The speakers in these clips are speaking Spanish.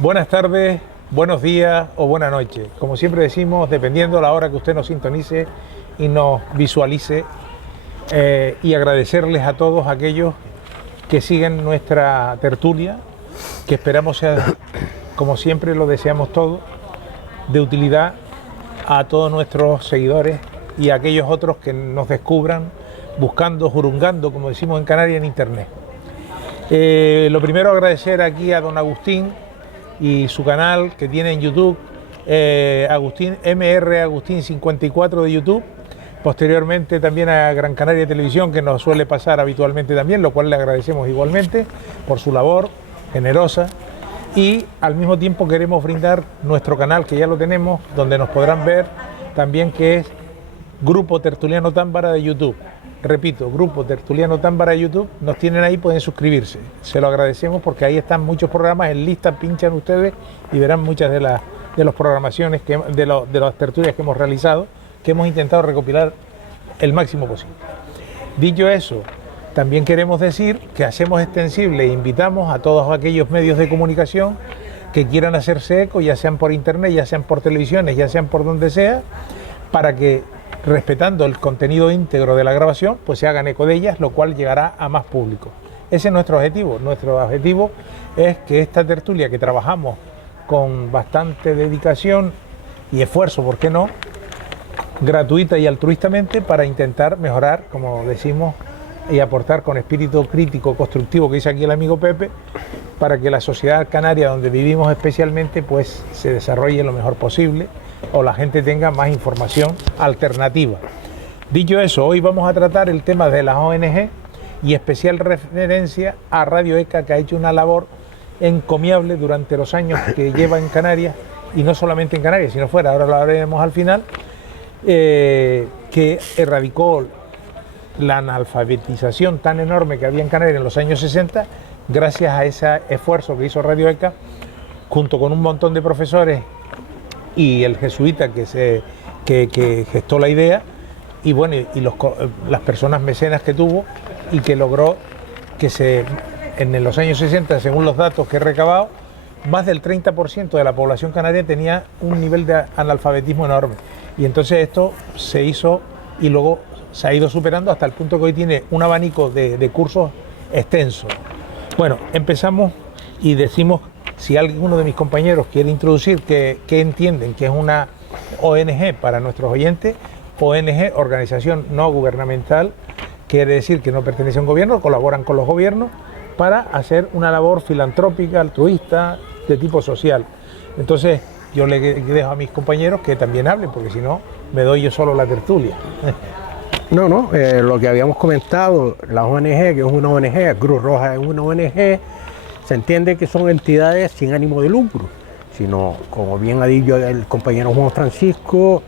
Buenas tardes, buenos días o buenas noches. Como siempre decimos, dependiendo de la hora que usted nos sintonice y nos visualice, y agradecerles a todos aquellos que siguen nuestra tertulia, que esperamos sea, como siempre lo deseamos todos, de utilidad a todos nuestros seguidores y a aquellos otros que nos descubran buscando, jurungando, como decimos en Canarias, en internet. Lo primero, agradecer aquí a don Agustín y su canal que tiene en YouTube, Agustín Agustín 54 de YouTube, posteriormente también a Gran Canaria Televisión, que nos suele pasar habitualmente también, lo cual le agradecemos igualmente por su labor generosa, y al mismo tiempo queremos brindar nuestro canal, que ya lo tenemos, donde nos podrán ver también, que es Grupo Tertuliano Támbara de YouTube. Repito, Grupo Tertuliano Támbara de YouTube, nos tienen ahí, pueden suscribirse. Se lo agradecemos porque ahí están muchos programas en lista, pinchan ustedes y verán muchas de las programaciones, de las tertulias que hemos realizado, que hemos intentado recopilar el máximo posible. Dicho eso, también queremos decir que hacemos extensible e invitamos a todos aquellos medios de comunicación que quieran hacerse eco, ya sean por internet, ya sean por televisiones, ya sean por donde sea, para que, respetando el contenido íntegro de la grabación, pues se hagan eco de ellas, lo cual llegará a más público. Ese es nuestro objetivo. Nuestro objetivo es que esta tertulia, que trabajamos con bastante dedicación y esfuerzo, ¿por qué no?, gratuita y altruistamente, para intentar mejorar, como decimos, y aportar con espíritu crítico, constructivo, que dice aquí el amigo Pepe, para que la sociedad canaria, donde vivimos especialmente, pues se desarrolle lo mejor posible, o la gente tenga más información alternativa. Dicho eso, hoy vamos a tratar el tema de las ONG y especial referencia a Radio ECA, que ha hecho una labor encomiable durante los años que lleva en Canarias, y no solamente en Canarias, sino fuera, ahora lo veremos al final, que erradicó la analfabetización tan enorme que había en Canarias en los años 60, gracias a ese esfuerzo que hizo Radio ECA, junto con un montón de profesores y el jesuita que gestó la idea, y bueno, las personas mecenas que tuvo, y que logró que en los años 60, según los datos que he recabado, más del 30% de la población canaria tenía un nivel de analfabetismo enorme. Y entonces esto se hizo y luego se ha ido superando hasta el punto que hoy tiene un abanico de cursos extenso. Bueno, empezamos y decimos, si alguno de mis compañeros quiere introducir qué entienden que es una ONG para nuestros oyentes. ONG, organización no gubernamental, quiere decir que no pertenece a un gobierno, colaboran con los gobiernos para hacer una labor filantrópica, altruista, de tipo social. Entonces yo le dejo a mis compañeros que también hablen, porque si no me doy yo solo la tertulia. No, lo que habíamos comentado, la ONG, que es una ONG, Cruz Roja es una ONG, se entiende que son entidades sin ánimo de lucro, sino, como bien ha dicho el compañero Juan Francisco,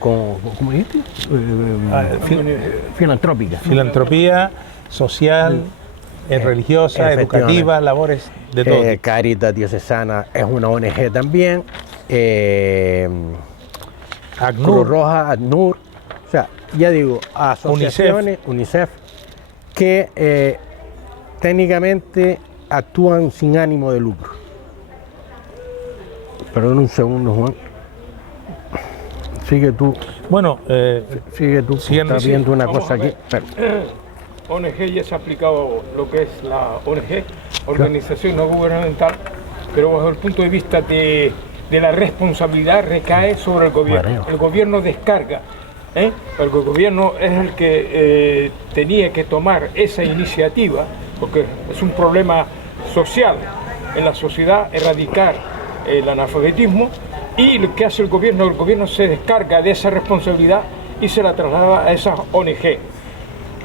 ¿cómo dijiste? Filantrópica. Filantropía, social, religiosa, educativa, labores de todo. Cáritas Diocesana es una ONG también. ACNUR. Cruz Roja, ACNUR, o sea, ya digo, asociaciones, UNICEF, que técnicamente actúan sin ánimo de lucro. Perdón un segundo, Juan. Sigue tú. Bueno, sigue tú. Estás viendo una cosa aquí. ONG, ya se ha aplicado lo que es la ONG, organización no gubernamental, pero bajo el punto de vista de la responsabilidad recae sobre el gobierno. El gobierno descarga, el gobierno es el que tenía que tomar esa iniciativa, porque es un problema social en la sociedad, erradicar el analfabetismo, y lo que hace el gobierno se descarga de esa responsabilidad y se la traslada a esas ONG.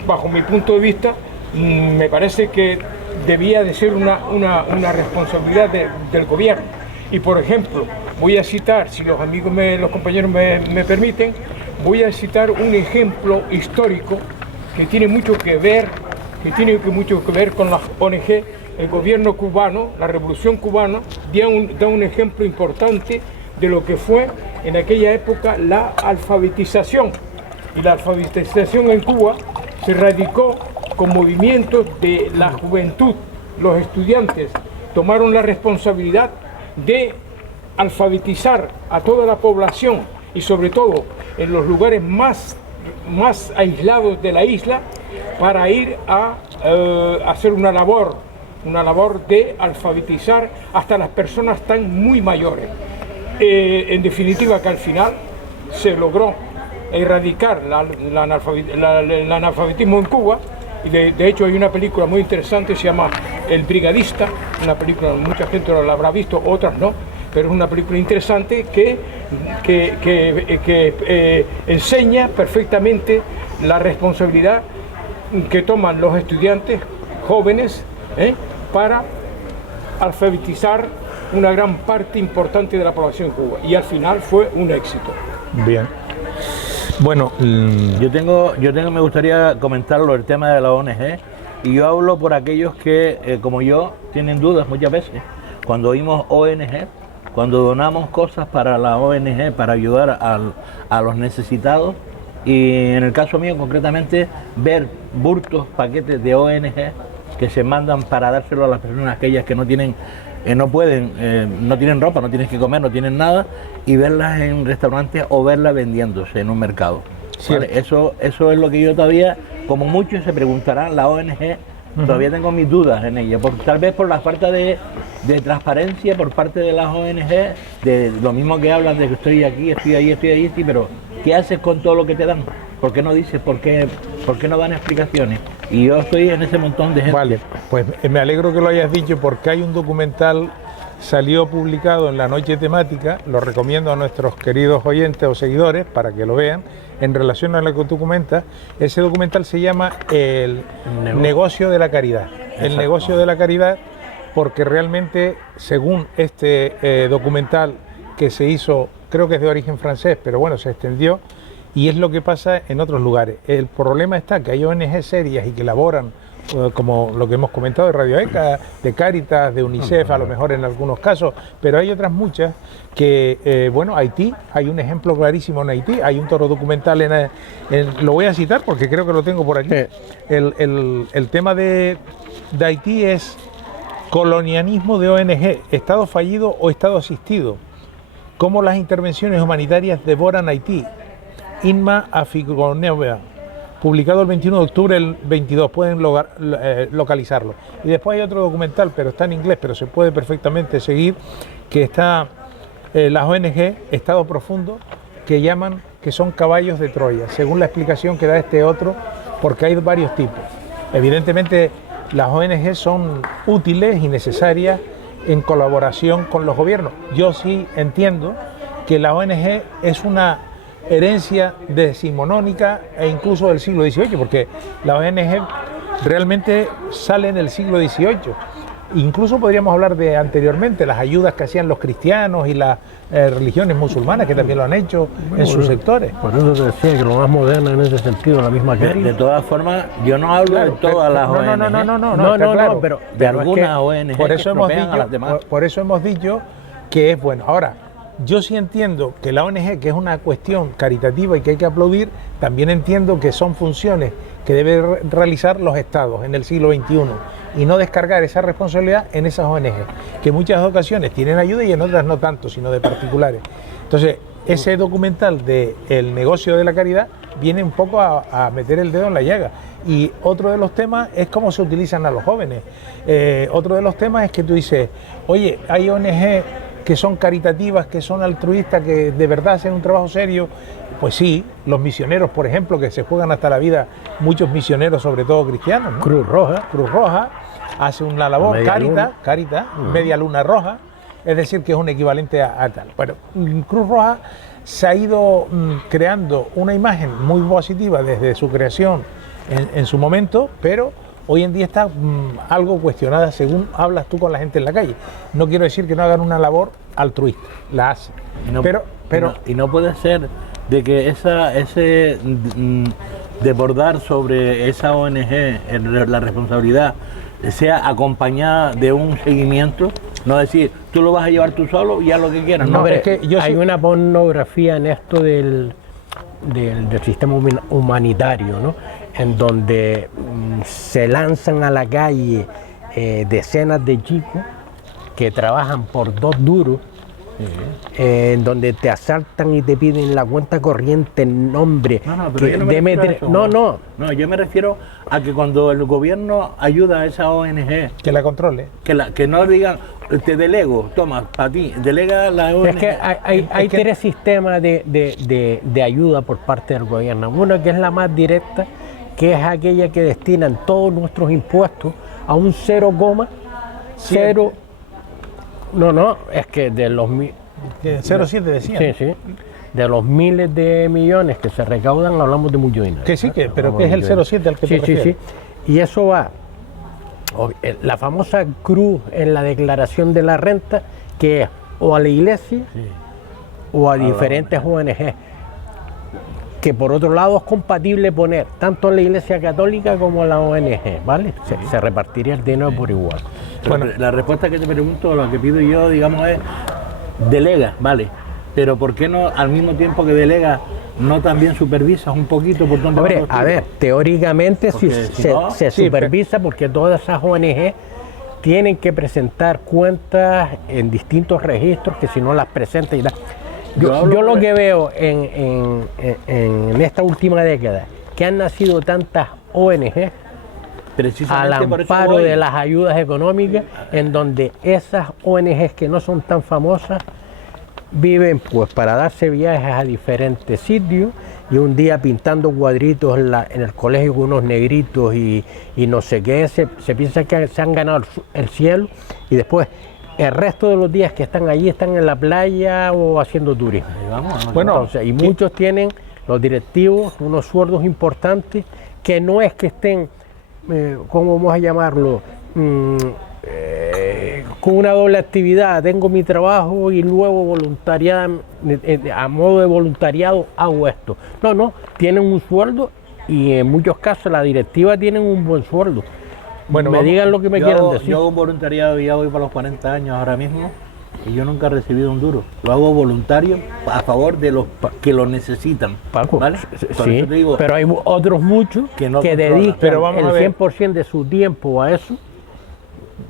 Bajo mi punto de vista, me parece que debía de ser una responsabilidad del gobierno. Y por ejemplo, voy a citar, si los amigos, los compañeros me permiten, voy a citar un ejemplo histórico que tiene mucho que ver con las ONG. El gobierno cubano, la revolución cubana, da un ejemplo importante de lo que fue en aquella época la alfabetización. Y la alfabetización en Cuba se radicó con movimientos de la juventud. Los estudiantes tomaron la responsabilidad de alfabetizar a toda la población, y sobre todo en los lugares más aislados de la isla, para ir a hacer una labor de alfabetizar hasta las personas tan muy mayores. En definitiva, que al final se logró erradicar el analfabetismo en Cuba, y de hecho hay una película muy interesante, se llama El Brigadista, una película, mucha gente la habrá visto, otras no, pero es una película interesante que enseña perfectamente la responsabilidad que toman los estudiantes jóvenes para alfabetizar una gran parte importante de la población en Cuba, y al final fue un éxito. Bien. Bueno, me gustaría comentarlo, el tema de la ONG, y yo hablo por aquellos que, como yo, tienen dudas muchas veces. Cuando oímos ONG, cuando donamos cosas para la ONG, para ayudar a los necesitados, y en el caso mío concretamente, ver bultos, paquetes de ONG que se mandan para dárselo a las personas aquellas que no tienen, no tienen ropa, no tienen que comer, no tienen nada, y verlas en restaurantes o verlas vendiéndose en un mercado. Sí. ¿Vale? Eso es lo que yo todavía, como muchos se preguntarán, la ONG, todavía tengo mis dudas en ella, tal vez por la falta de transparencia por parte de las ONG, de lo mismo que hablan de que estoy aquí, estoy ahí, sí, pero ¿qué haces con todo lo que te dan? ¿Por qué no dices? ¿Por qué no dan explicaciones? Y yo estoy en ese montón de gente. Vale, pues me alegro que lo hayas dicho, porque hay un documental, salió publicado en La Noche Temática, lo recomiendo a nuestros queridos oyentes o seguidores para que lo vean, en relación a lo que tú comentas. Ese documental se llama El Negocio de la Caridad. Exacto. El Negocio de la Caridad, porque realmente, según este documental que se hizo, creo que es de origen francés, pero bueno, se extendió, y es lo que pasa en otros lugares. El problema está que hay ONG serias y que elaboran, como lo que hemos comentado de Radio ECA, de Cáritas, de UNICEF, a lo mejor en algunos casos, pero hay otras muchas que, Haití, hay un ejemplo clarísimo en Haití, hay un toro documental lo voy a citar porque creo que lo tengo por aquí. El tema de Haití es colonialismo de ONG, Estado fallido o Estado asistido, cómo las intervenciones humanitarias devoran Haití. Inma Afigoneva, publicado el 21 de octubre del 22, pueden localizarlo. Y después hay otro documental, pero está en inglés, pero se puede perfectamente seguir, que está las ONG, Estado Profundo, que son caballos de Troya, según la explicación que da este otro, porque hay varios tipos. Evidentemente las ONG son útiles y necesarias en colaboración con los gobiernos. Yo sí entiendo que la ONG es una herencia decimonónica e incluso del siglo XVIII, porque la ONG realmente sale en el siglo XVIII. Incluso podríamos hablar de anteriormente, las ayudas que hacían los cristianos y las religiones musulmanas, que también lo han hecho en sus sectores. Por eso te decía que lo más moderno en ese sentido, la misma que... De todas formas, yo no hablo de todas las ONG. No, pero de algunas ONG por eso que a las demás. Por eso hemos dicho que es bueno. Ahora, yo sí entiendo que la ONG, que es una cuestión caritativa y que hay que aplaudir, también entiendo que son funciones que deben realizar los estados en el siglo XXI y no descargar esa responsabilidad en esas ONG, que en muchas ocasiones tienen ayuda y en otras no tanto, sino de particulares. Entonces, ese documental de El Negocio de la Caridad viene un poco a meter el dedo en la llaga. Y otro de los temas es cómo se utilizan a los jóvenes. Otro de los temas es que tú dices, oye, hay ONG que son caritativas, que son altruistas, que de verdad hacen un trabajo serio. Pues sí, los misioneros, por ejemplo, que se juegan hasta la vida, muchos misioneros, sobre todo cristianos, ¿no? Cruz Roja hace una labor, Cáritas, Media Luna Roja, es decir, que es un equivalente a tal. Bueno, Cruz Roja se ha ido creando una imagen muy positiva desde su creación en su momento, pero hoy en día está algo cuestionada según hablas tú con la gente en la calle. No quiero decir que no hagan una labor altruista, la hacen, y no puede ser de que ese desbordar sobre esa ONG, la responsabilidad, sea acompañada de un seguimiento, no decir, tú lo vas a llevar tú solo y haz lo que quieras. No, pero es que hay una pornografía en esto del sistema humanitario, ¿no? En donde se lanzan a la calle decenas de chicos que trabajan por 2 duros, en donde te asaltan y te piden la cuenta corriente en nombre No, yo me refiero a que cuando el gobierno ayuda a esa ONG, que la controle, que no digan, te delego, toma, para ti, delega la ONG. Es que hay 3 sistemas de ayuda por parte del gobierno. Uno que es la más directa, que es aquella que destinan todos nuestros impuestos a un 0,0. No, es que de los 0,7 decían. Sí. De los miles de millones que se recaudan, hablamos de mucho dinero. Que sí, pero que es el 0,7 al que te refieres. Sí. Y eso va, la famosa cruz en la declaración de la renta, que es o a la iglesia o a diferentes ONG. Que por otro lado es compatible poner tanto a la Iglesia Católica como a la ONG, ¿vale? Se repartiría el dinero por igual. Bueno, la respuesta que te pregunto, lo que pido yo, digamos, es delega, ¿vale? Pero ¿por qué no, al mismo tiempo que delega, no también supervisas un poquito por donde Hombre, a ver, teóricamente se supervisa porque todas esas ONG tienen que presentar cuentas en distintos registros que si no las presentan y tal. Yo lo que veo en esta última década, que han nacido tantas ONG al amparo de las ayudas económicas, en donde esas ONGs que no son tan famosas viven pues para darse viajes a diferentes sitios y un día pintando cuadritos en el colegio con unos negritos y no sé qué, se piensa que se han ganado el cielo y después el resto de los días que están allí están en la playa o haciendo turismo. Bueno, entonces, y muchos tienen, los directivos, unos sueldos importantes que no es que estén, ¿cómo vamos a llamarlo? Con una doble actividad, tengo mi trabajo y luego voluntariado, a modo de voluntariado hago esto. No, tienen un sueldo y en muchos casos la directiva tienen un buen sueldo. Bueno, digan lo que me quieran decir. Yo hago un voluntariado y ya voy para los 40 años ahora mismo y yo nunca he recibido un duro. Lo hago voluntario a favor de los que lo necesitan. Paco, ¿vale? Sí, pero hay otros muchos que dedican el 100% de su tiempo a eso.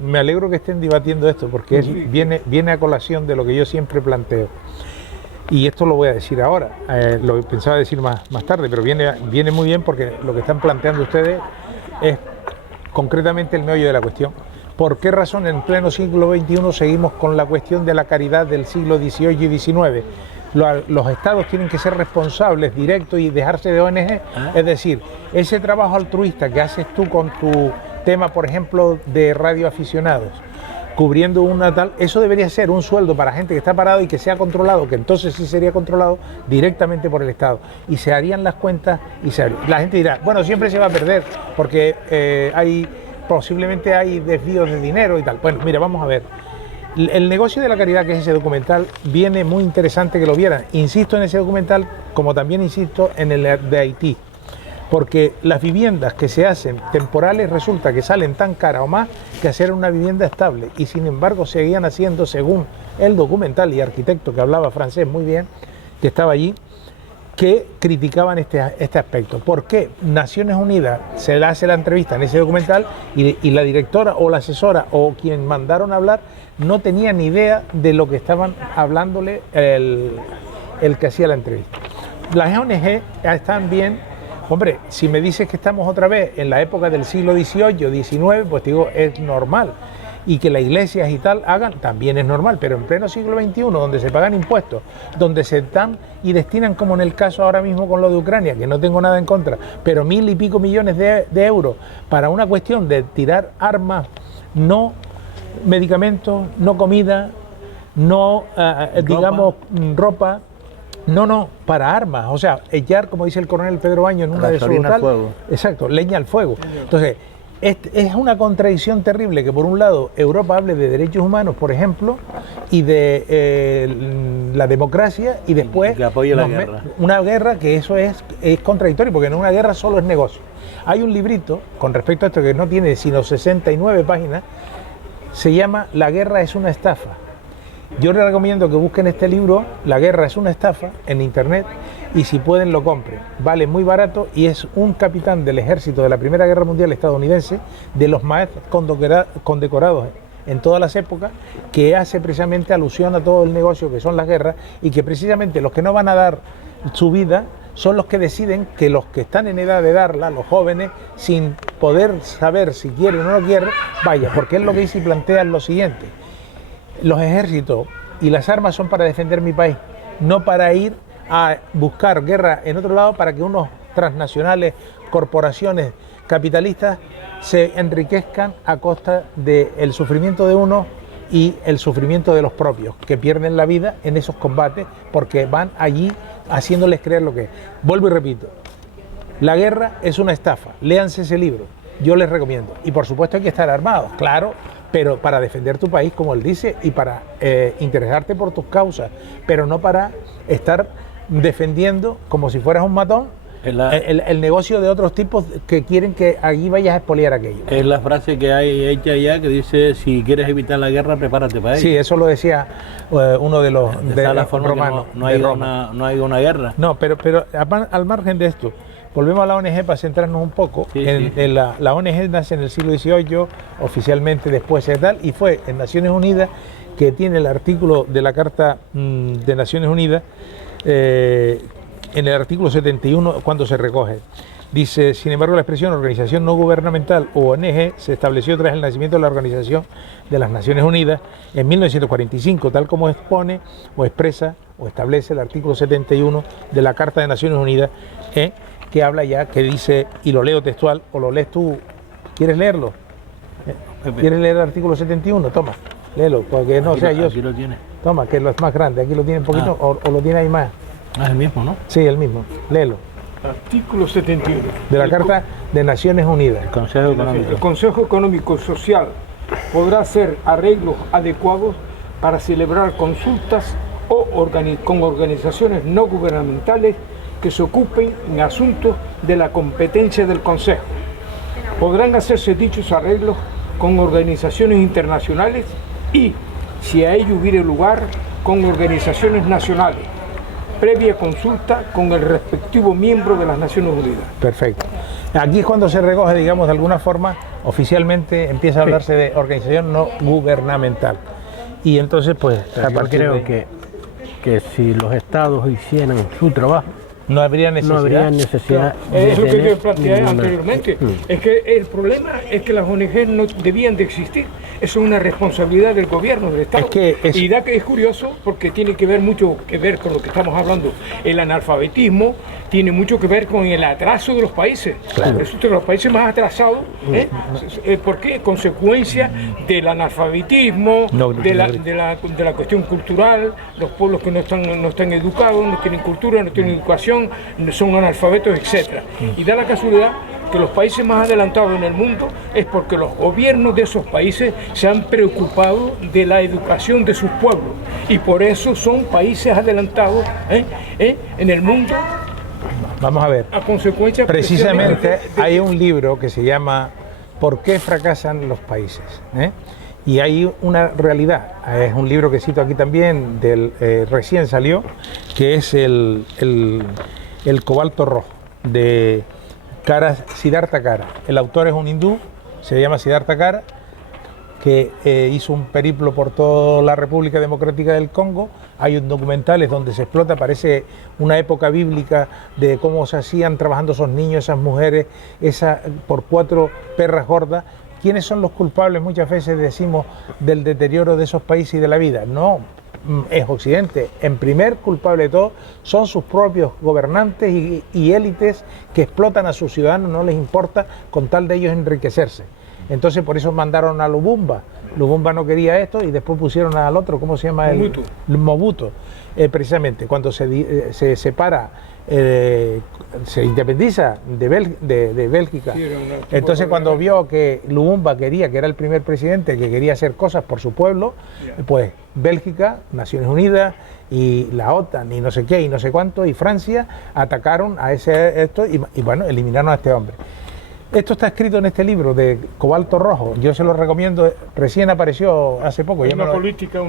Me alegro que estén debatiendo esto porque viene a colación de lo que yo siempre planteo. Y esto lo voy a decir ahora, lo pensaba decir más tarde, pero viene muy bien porque lo que están planteando ustedes es concretamente el meollo de la cuestión. ¿Por qué razón en pleno siglo XXI seguimos con la cuestión de la caridad del siglo XVIII y XIX? Los estados tienen que ser responsables directos y dejarse de ONG. Es decir, ese trabajo altruista que haces tú con tu tema, por ejemplo, de radioaficionados, cubriendo una tal, eso debería ser un sueldo para gente que está parado y que sea controlado, que entonces sí sería controlado directamente por el Estado. Y se harían las cuentas y la gente dirá, bueno, siempre se va a perder porque posiblemente hay desvíos de dinero y tal. Bueno, mira, vamos a ver. El negocio de la caridad, que es ese documental, viene muy interesante que lo vieran. Insisto en ese documental, como también insisto en el de Haití. Porque las viviendas que se hacen temporales resulta que salen tan caras o más que hacer una vivienda estable y sin embargo seguían haciendo, según el documental y arquitecto que hablaba francés muy bien, que estaba allí, que criticaban este aspecto. ¿Por qué? Naciones Unidas se le hace la entrevista en ese documental y la directora o la asesora o quien mandaron a hablar no tenía ni idea de lo que estaban hablándole el que hacía la entrevista. las ONG están bien. Hombre, si me dices que estamos otra vez en la época del siglo XVIII, XIX, pues digo, es normal. Y que las iglesias y tal hagan, también es normal, pero en pleno siglo XXI, donde se pagan impuestos, donde se dan y destinan, como en el caso ahora mismo con lo de Ucrania, que no tengo nada en contra, pero 1000 y pico millones de euros para una cuestión de tirar armas, no medicamentos, no comida, no, digamos, ropa, no, para armas, o sea, echar, como dice el coronel Pedro Baño en una de sus tal, exacto, leña al fuego. Entonces, es una contradicción terrible que por un lado Europa hable de derechos humanos, por ejemplo, y de la democracia, y después que apoye la guerra. Una guerra que eso es contradictorio, porque en una guerra solo es negocio. Hay un librito con respecto a esto que no tiene sino 69 páginas, se llama La guerra es una estafa. Yo les recomiendo que busquen este libro, La guerra es una estafa, en internet, y si pueden lo compren. Vale muy barato y es un capitán del ejército de la Primera Guerra Mundial estadounidense, de los más condecorados en todas las épocas, que hace precisamente alusión a todo el negocio que son las guerras, y que precisamente los que no van a dar su vida son los que deciden que los que están en edad de darla, los jóvenes, sin poder saber si quieren o no quieren, vaya, porque él lo que dice y plantea es lo siguiente: los ejércitos y las armas son para defender mi país, no para ir a buscar guerra en otro lado para que unos transnacionales, corporaciones capitalistas se enriquezcan a costa del sufrimiento de unos y el sufrimiento de los propios, que pierden la vida en esos combates porque van allí haciéndoles creer lo que es. Vuelvo y repito, la guerra es una estafa, léanse ese libro, yo les recomiendo. Y por supuesto hay que estar armados, claro, pero para defender tu país, como él dice, y para interesarte por tus causas, pero no para estar defendiendo como si fueras un matón el negocio de otros tipos que quieren que allí vayas a expoliar aquello. Es la frase que hay hecha ya que dice: si quieres evitar la guerra, prepárate para ello. Sí, eso lo decía uno de los romanos. No hay una guerra. No, pero al margen de esto, volvemos a la ONG para centrarnos un poco. En la ONG nace en el siglo XVIII, oficialmente después de tal, y fue en Naciones Unidas, que tiene el artículo de la Carta de Naciones Unidas, en el artículo 71, cuando se recoge. Dice: sin embargo, la expresión organización no gubernamental o ONG se estableció tras el nacimiento de la Organización de las Naciones Unidas en 1945, tal como expone o expresa o establece el artículo 71 de la Carta de Naciones Unidas, que habla ya, que dice, y lo leo textual, o lo lees tú, ¿quieres leerlo? ¿Quieres leer el artículo 71? Toma, léelo, porque no sea yo. Aquí lo tiene. Toma, que lo es más grande, aquí lo tiene un poquito, o lo tiene ahí más. Es el mismo, ¿no? Sí, el mismo, léelo. Artículo 71. De la Carta de Naciones Unidas. El Consejo Económico. El Consejo Económico y Social podrá hacer arreglos adecuados para celebrar consultas o con organizaciones no gubernamentales que se ocupen en asuntos de la competencia del Consejo. Podrán hacerse dichos arreglos con organizaciones internacionales y, si a ello hubiere lugar, con organizaciones nacionales, previa consulta con el respectivo miembro de las Naciones Unidas. Perfecto. Aquí es cuando se recoge, digamos, de alguna forma, oficialmente empieza a hablarse de organización no gubernamental. Y entonces, pues, yo creo que si los estados hicieran su trabajo, no habría necesidad. Es lo que yo planteé anteriormente. Es que el problema es que las ONG no debían de existir. Eso es una responsabilidad del gobierno, del Estado. Y es curioso porque tiene que ver mucho que ver con lo que estamos hablando. El analfabetismo tiene mucho que ver con el atraso de los países. Claro. Resulta que los países más atrasados, ¿por qué? Consecuencia del analfabetismo, de la cuestión cultural, los pueblos que no están educados, no tienen cultura, no tienen educación, son analfabetos, etc. Y da la casualidad que los países más adelantados en el mundo es porque los gobiernos de esos países se han preocupado de la educación de sus pueblos y por eso son países adelantados en el mundo. Vamos a ver, a consecuencia precisamente hay un libro que se llama ¿Por qué fracasan los países? Y hay una realidad, es un libro que cito aquí también, recién salió, que es el cobalto rojo, de Siddhartha Kara. El autor es un hindú, se llama Siddhartha Kara, que hizo un periplo por toda la República Democrática del Congo. Hay un documentales donde se explota, parece una época bíblica de cómo se hacían trabajando esos niños, esas mujeres, por 4 perras gordas. ¿Quiénes son los culpables? Muchas veces decimos del deterioro de esos países y de la vida. No, es Occidente. En primer culpable de todo son sus propios gobernantes y élites que explotan a sus ciudadanos, no les importa con tal de ellos enriquecerse. Entonces por eso mandaron a Lubumba. Lubumba no quería esto y después pusieron al otro, ¿cómo se llama? Mobutu. Precisamente, cuando se separa, se independiza de Bélgica. Sí, entonces cuando vio que Lubumba quería, que era el primer presidente que quería hacer cosas por su pueblo, pues Bélgica, Naciones Unidas y la OTAN y no sé qué y no sé cuánto y Francia atacaron a esto y bueno, eliminaron a este hombre. Esto está escrito en este libro de Cobalto Rojo, yo se lo recomiendo, recién apareció hace poco. Es una política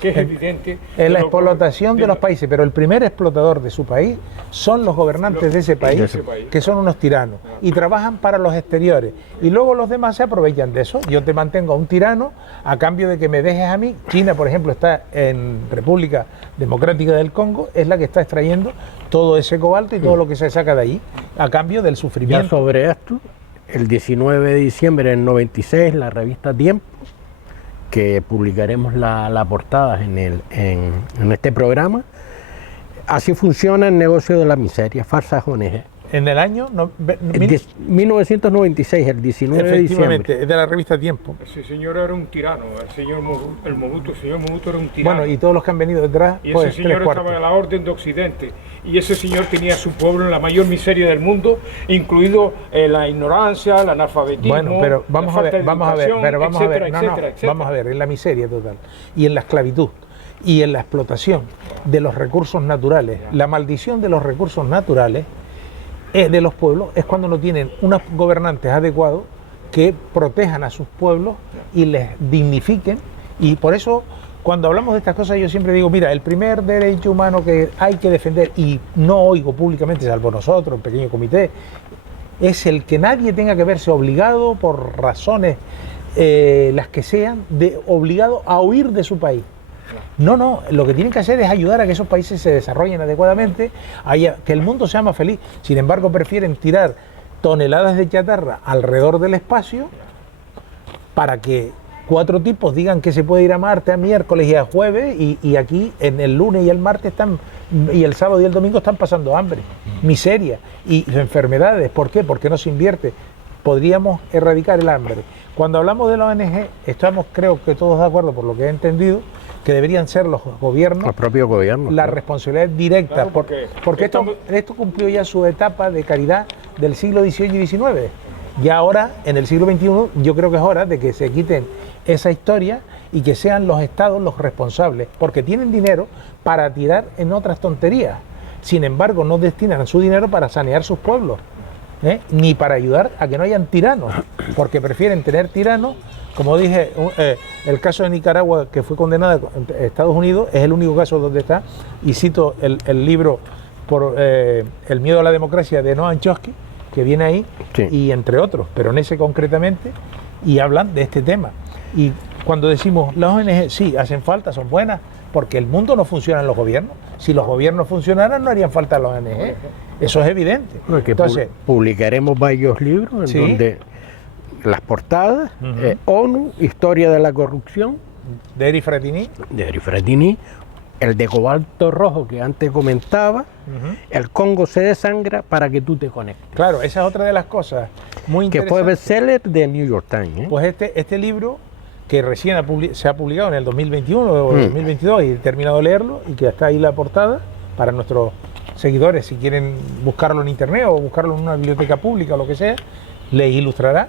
que es evidente. Es la explotación de los países, pero el primer explotador de su país son los gobernantes de ese país, que son unos tiranos, y trabajan para los exteriores, y luego los demás se aprovechan de eso. Yo te mantengo a un tirano a cambio de que me dejes a mí. China, por ejemplo, está en República Democrática del Congo, es la que está extrayendo todo ese cobalto y todo lo que se saca de ahí, a cambio del sufrimiento. Ya sobre esto, el 19 de diciembre del 96, la revista Tiempo, que publicaremos la portada en este programa, así funciona el negocio de la miseria, falsas ONG. En el año 1996, el 19 de diciembre. Es de la revista Tiempo. Ese señor era un tirano, el señor Mobutu era un tirano. Bueno, y todos los que han venido detrás, y ese señor estaba a la orden de Occidente, y ese señor tenía a su pueblo en la mayor miseria del mundo, incluido la ignorancia, el analfabetismo. Bueno, pero vamos a ver, en la miseria total, y en la esclavitud, y en la explotación de los recursos naturales. La maldición de los recursos naturales de los pueblos es cuando no tienen unos gobernantes adecuados que protejan a sus pueblos y les dignifiquen. Y por eso, cuando hablamos de estas cosas, yo siempre digo, mira, el primer derecho humano que hay que defender, y no oigo públicamente, salvo nosotros, un pequeño comité, es el que nadie tenga que verse obligado, por razones las que sean, obligado a huir de su país. No, lo que tienen que hacer es ayudar a que esos países se desarrollen adecuadamente, que el mundo sea más feliz. Sin embargo, prefieren tirar toneladas de chatarra alrededor del espacio para que 4 tipos digan que se puede ir a Marte a miércoles y a jueves, y aquí en el lunes y el martes y el sábado y el domingo están pasando hambre, miseria y enfermedades. ¿Por qué? Porque no se invierte. Podríamos erradicar el hambre. Cuando hablamos de la ONG, estamos, creo que todos de acuerdo, por lo que he entendido, que deberían ser los gobiernos, los propios gobiernos, la responsabilidad directa, claro, porque esto cumplió ya su etapa de caridad del siglo XVIII y XIX. Ya ahora, en el siglo XXI, yo creo que es hora de que se quiten esa historia y que sean los estados los responsables, porque tienen dinero para tirar en otras tonterías. Sin embargo, no destinan su dinero para sanear sus pueblos, ni para ayudar a que no hayan tiranos, porque prefieren tener tiranos. Como dije, el caso de Nicaragua, que fue condenada en Estados Unidos, es el único caso donde está, y cito el libro por El miedo a la democracia de Noam Chomsky, que viene ahí, sí, y entre otros, pero en ese concretamente, y hablan de este tema. Y cuando decimos las ONG, sí, hacen falta, son buenas, porque el mundo no funciona en los gobiernos. Si los gobiernos funcionaran, no harían falta las ONG. Eso es evidente. Entonces, publicaremos varios libros en donde las portadas, ONU, Historia de la Corrupción, de Eri Fratini, el de Cobalto Rojo que antes comentaba, el Congo se desangra para que tú te conectes. Claro, esa es otra de las cosas muy interesantes. Que fue bestseller de New York Times. Pues este libro, que recién se ha publicado en el 2021 o 2022, y he terminado de leerlo, y que está ahí la portada para nuestros seguidores, si quieren buscarlo en internet o buscarlo en una biblioteca pública o lo que sea, les ilustrará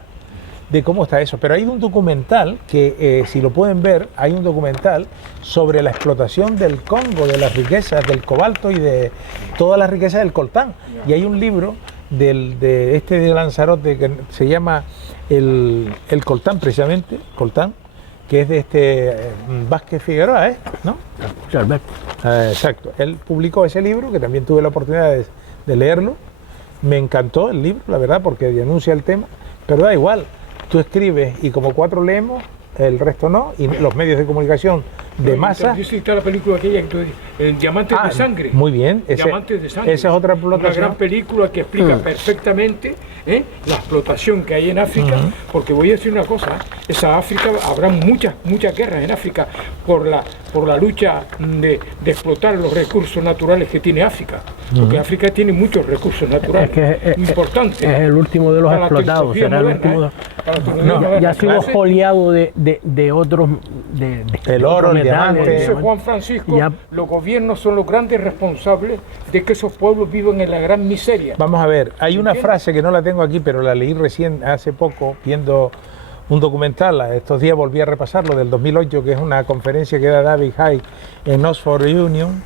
de cómo está eso. Pero hay un documental que, si lo pueden ver, hay un documental sobre la explotación del Congo, de las riquezas del cobalto y de todas las riquezas del coltán. Y hay un libro de Lanzarote que se llama el coltán, precisamente, coltán, que es de Vázquez Figueroa, ¿no? Sí, Alberto. Exacto. Él publicó ese libro, que también tuve la oportunidad de leerlo. Me encantó el libro, la verdad, porque denuncia el tema, pero da igual. Tú escribes y como 4 leemos, el resto no, y los medios de comunicación de masa. Yo la película aquella, el Diamantes de Sangre. Muy bien, Diamantes de Sangre. Esa es otra explotación. Una gran película que explica perfectamente la explotación que hay en África, porque voy a decir una cosa, esa África, habrá muchas guerras en África por la lucha de explotar los recursos naturales que tiene África, porque África tiene muchos recursos naturales importantes. Es el último de los explotados, será el último. Ya ha sido expoliado de otros, el oro, el diamante. Dice Juan Francisco, los gobiernos son los grandes responsables de que esos pueblos vivan en la gran miseria. Vamos a ver, hay una frase que no la tengo aquí, pero la leí recién hace poco viendo un documental. Estos días volví a repasarlo, del 2008, que es una conferencia que da David Hay en Oxford Union,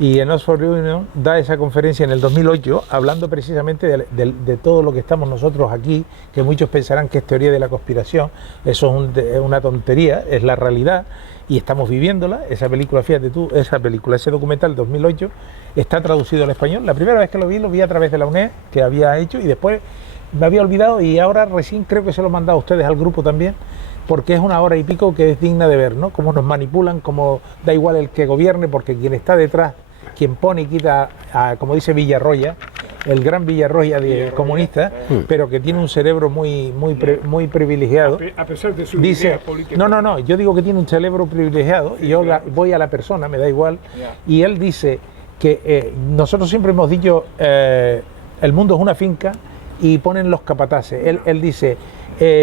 y en Oxford Union da esa conferencia en el 2008 hablando precisamente de todo lo que estamos nosotros aquí, que muchos pensarán que es teoría de la conspiración. Eso es una tontería, es la realidad y estamos viviéndola. Esa película, fíjate tú, ese documental 2008 está traducido al español. La primera vez que lo vi a través de la UNED, que había hecho, y después me había olvidado, y ahora recién creo que se lo he mandado a ustedes al grupo también, porque es una hora y pico que es digna de ver, ¿no? Cómo nos manipulan, cómo da igual el que gobierne, porque quien está detrás, quien pone y quita, como dice Villarroya, el gran Villarroya comunista, pero que tiene un cerebro muy privilegiado. A pesar de su dice, política. No, yo digo que tiene un cerebro privilegiado, y yo voy a la persona, me da igual, y él dice que nosotros siempre hemos dicho, el mundo es una finca, y ponen los capataces. Él dice,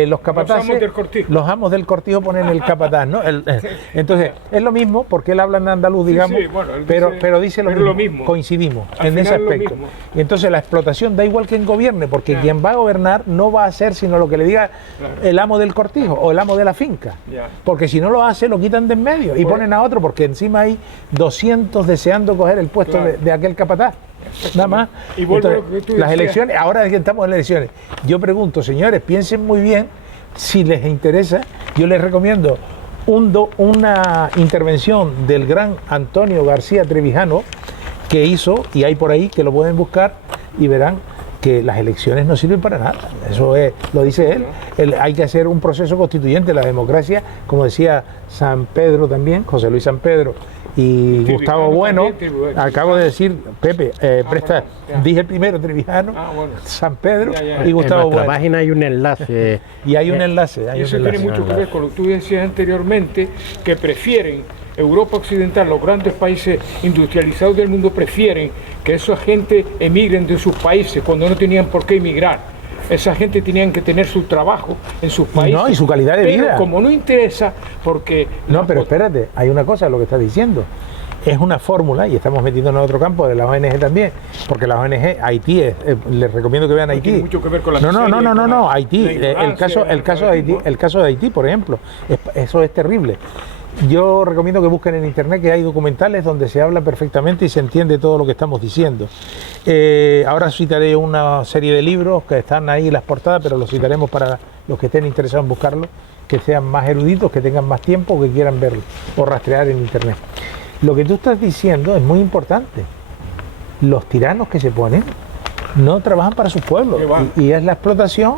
los capataces, los amos del cortijo ponen el capataz, ¿no? Entonces, es lo mismo, porque él habla en andaluz, digamos, pero dice lo mismo, coincidimos en ese aspecto. Y entonces la explotación da igual quien gobierne, porque quien va a gobernar no va a hacer sino lo que le diga el amo del cortijo o el amo de la finca, porque si no lo hace, lo quitan de en medio y ponen a otro, porque encima hay 200 deseando coger el puesto de aquel capataz. Nada más. Y entonces, las elecciones, ahora que estamos en elecciones, yo pregunto, señores, piensen muy bien, si les interesa, yo les recomiendo una intervención del gran Antonio García Trevijano que hizo, y hay por ahí que lo pueden buscar y verán que las elecciones no sirven para nada. Eso lo dice él. Hay que hacer un proceso constituyente. La democracia, como decía San Pedro también, José Luis San Pedro y Gustavo Bueno, acabo de decir, Pepe, dije primero Trevijano, San Pedro y Gustavo Bueno. En la página hay un enlace. Y hay un enlace. Y eso tiene mucho que ver con lo que tú decías anteriormente, que prefieren Europa Occidental, los grandes países industrializados del mundo, prefieren que esa gente emigren de sus países cuando no tenían por qué emigrar. Esa gente tenían que tener su trabajo en sus países. Y su calidad de vida. Como no interesa, porque... No, pero espérate, hay una cosa, lo que estás diciendo. Es una fórmula, y estamos metiéndonos en otro campo de la ONG también, porque la ONG, Haití, les recomiendo que vean Haití. Tiene mucho que ver con la No, Haití, el caso de Haití, por ejemplo, eso es terrible. Yo recomiendo que busquen en internet, que hay documentales donde se habla perfectamente y se entiende todo lo que estamos diciendo. Ahora citaré una serie de libros que están ahí en las portadas, pero los citaremos para los que estén interesados en buscarlo, que sean más eruditos, que tengan más tiempo, que quieran verlo o rastrear en internet. Lo que tú estás diciendo es muy importante. Los tiranos que se ponen no trabajan para sus pueblos, y es la explotación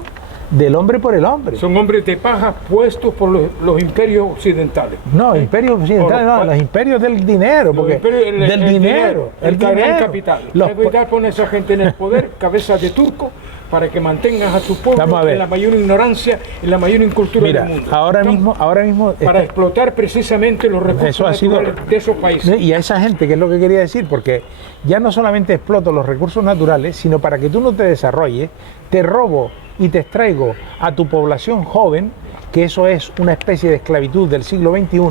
del hombre por el hombre. Son hombres de paja puestos por los imperios occidentales. No, imperios occidentales no, los imperios del dinero, porque del dinero, el gran capital. La verdad pone a esa gente en el poder, cabezas de turco, para que mantengas a tu pueblo en la mayor ignorancia, en la mayor incultura del mundo. Ahora mismo para explotar precisamente los recursos naturales de esos países. Y a esa gente, que es lo que quería decir, porque ya no solamente exploto los recursos naturales, sino para que tú no te desarrolles, te robo y te extraigo a tu población joven, que eso es una especie de esclavitud del siglo XXI,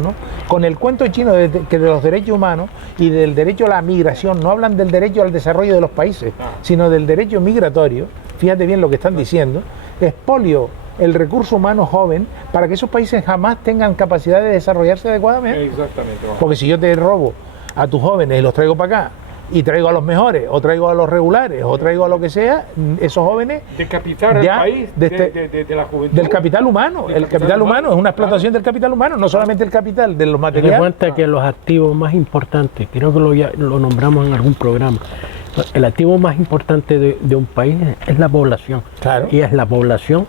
con el cuento chino de los derechos humanos y del derecho a la migración. No hablan del derecho al desarrollo de los países, sino del derecho migratorio. Fíjate bien lo que están diciendo. Expolio el recurso humano joven para que esos países jamás tengan capacidad de desarrollarse adecuadamente. Exactamente. Porque si yo te robo a tus jóvenes y los traigo para acá, y traigo a los mejores, o traigo a los regulares, o traigo a lo que sea, esos jóvenes... Decapitar al país de la juventud. Del capital humano. El capital humano es una explotación del capital humano, no solamente el capital de los materiales. Me cuenta que los activos más importantes, creo que lo nombramos en algún programa, el activo más importante de un país es la población. Claro. Y es la población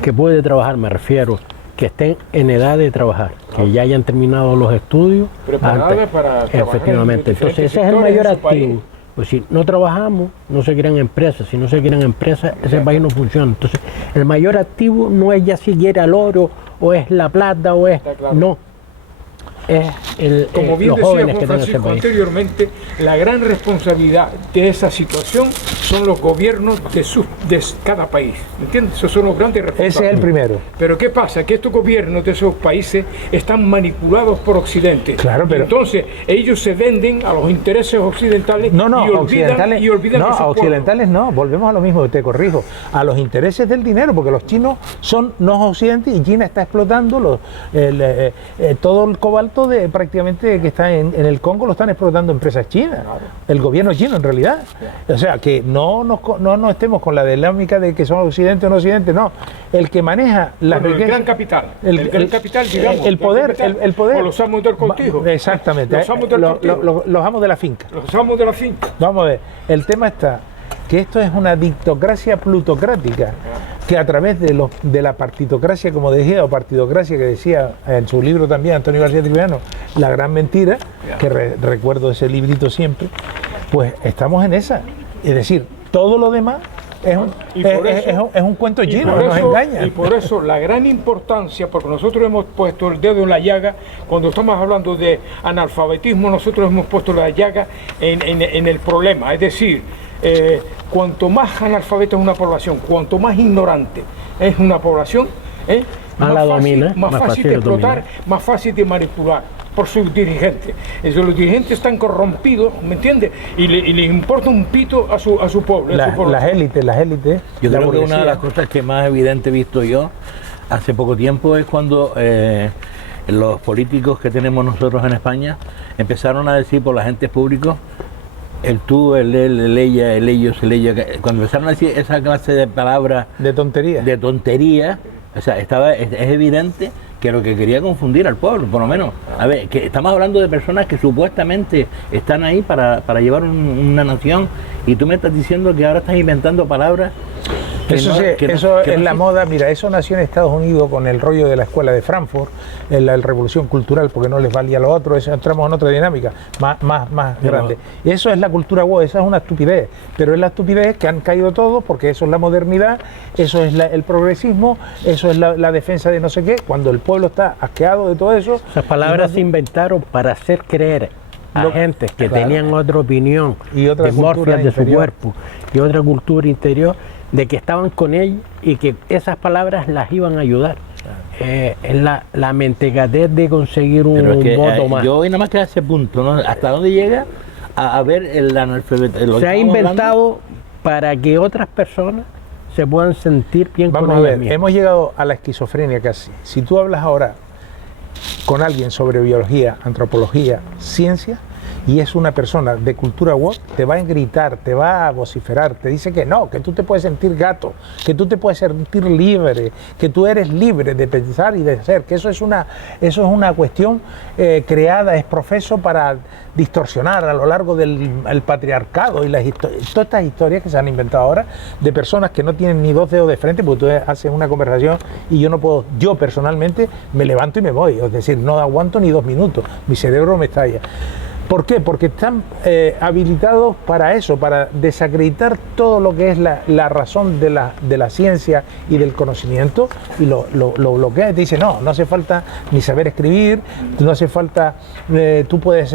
que puede trabajar, me refiero, que estén en edad de trabajar, que ya hayan terminado los estudios. Preparadas para trabajar. Efectivamente. Entonces ese es el mayor activo. Pues si no trabajamos, no se crean empresas. Si no se crean empresas, ese país no funciona. Entonces el mayor activo no es ya siquiera el oro, o es la plata, o es... Claro. No. Es como bien los decía jóvenes Juan que tienen ese Francisco país. anteriormente, la gran responsabilidad de esa situación son los gobiernos de cada país, ¿me entiendes? Esos son los grandes responsables. Ese es el primero. Pero ¿qué pasa? Que estos gobiernos de esos países están manipulados por Occidente. Claro, pero... Entonces, ellos se venden a los intereses occidentales No, y olvidan, occidentales, y olvidan no, a sus a occidentales pueblos. no, volvemos a lo mismo, te corrijo, a los intereses del dinero, porque los chinos no es Occidente y China está explotando todo el cobalto de prácticamente que está en el Congo, lo están explotando empresas chinas, el gobierno chino en realidad. O sea, que no estemos con la dinámica de que son Occidente o no Occidente, no. El que maneja la riqueza... El gran capital, el gran capital, digamos. El poder. O los amos del cortijo. Exactamente. Los amos del cortijo. Los amos de la finca. Los amos de la finca. Vamos a ver, el tema está que esto es una dictocracia plutocrática, que a través de la partitocracia, como decía, o partidocracia, que decía en su libro también Antonio García Trevijano, La gran mentira, que recuerdo ese librito siempre, pues estamos en esa. Es decir, todo lo demás es un cuento chino, nos engaña. Y por eso la gran importancia, porque nosotros hemos puesto el dedo en la llaga, cuando estamos hablando de analfabetismo, nosotros hemos puesto la llaga en el problema, es decir, cuanto más analfabeta es una población, cuanto más ignorante es una población, más fácil de explotar, más fácil de manipular por sus dirigentes. Los dirigentes están corrompidos, ¿me entiendes? Y les importa un pito a su pueblo. Las élites. Yo creo que una de las cosas que más evidente he visto yo hace poco tiempo es cuando los políticos que tenemos nosotros en España empezaron a decir por los agentes públicos el tú, el él, el ella, el ellos, el ella. Cuando empezaron a decir esa clase de palabras de tontería, o sea, es evidente que lo que quería confundir al pueblo, por lo menos. A ver, que estamos hablando de personas que supuestamente están ahí para llevar una nación, y tú me estás diciendo que ahora estás inventando palabras. Eso es la moda. Mira, eso nació en Estados Unidos con el rollo de la escuela de Frankfurt, la revolución cultural, porque no les valía lo otro. Eso, entramos en otra dinámica más grande. Eso es la cultura woke, esa es una estupidez, pero es la estupidez que han caído todos, porque eso es la modernidad, eso es el progresismo, eso es la defensa de no sé qué, cuando el pueblo está asqueado de todo eso. Esas palabras se inventaron para hacer creer a gente que tenían otra opinión, y otra dismorfia de su interior. cuerpo y otra cultura interior, de que estaban con ellos y que esas palabras las iban a ayudar. Es la mentecatez de conseguir un voto más. Yo voy nada más que a ese punto, ¿no? ¿Hasta dónde llega a ver el analfabetismo? Se ha inventado para que otras personas se puedan sentir bien. Vamos con a ver, ellas mismas. hemos llegado a la esquizofrenia casi. Si tú hablas ahora con alguien sobre biología, antropología, ciencia, y es una persona de cultura woke, te va a gritar, te va a vociferar, te dice que no, que tú te puedes sentir gato, que tú te puedes sentir libre, que tú eres libre de pensar y de ser, que eso es una cuestión creada, es profeso para distorsionar a lo largo del patriarcado y todas estas historias que se han inventado ahora de personas que no tienen ni dos dedos de frente, porque tú haces una conversación y yo no puedo, yo personalmente me levanto y me voy, es decir, no aguanto ni 2 minutos, mi cerebro me estalla. ¿Por qué? Porque están habilitados para eso, para desacreditar todo lo que es la razón de la ciencia y del conocimiento, y lo bloquea y te dice, no hace falta ni saber escribir, no hace falta, tú puedes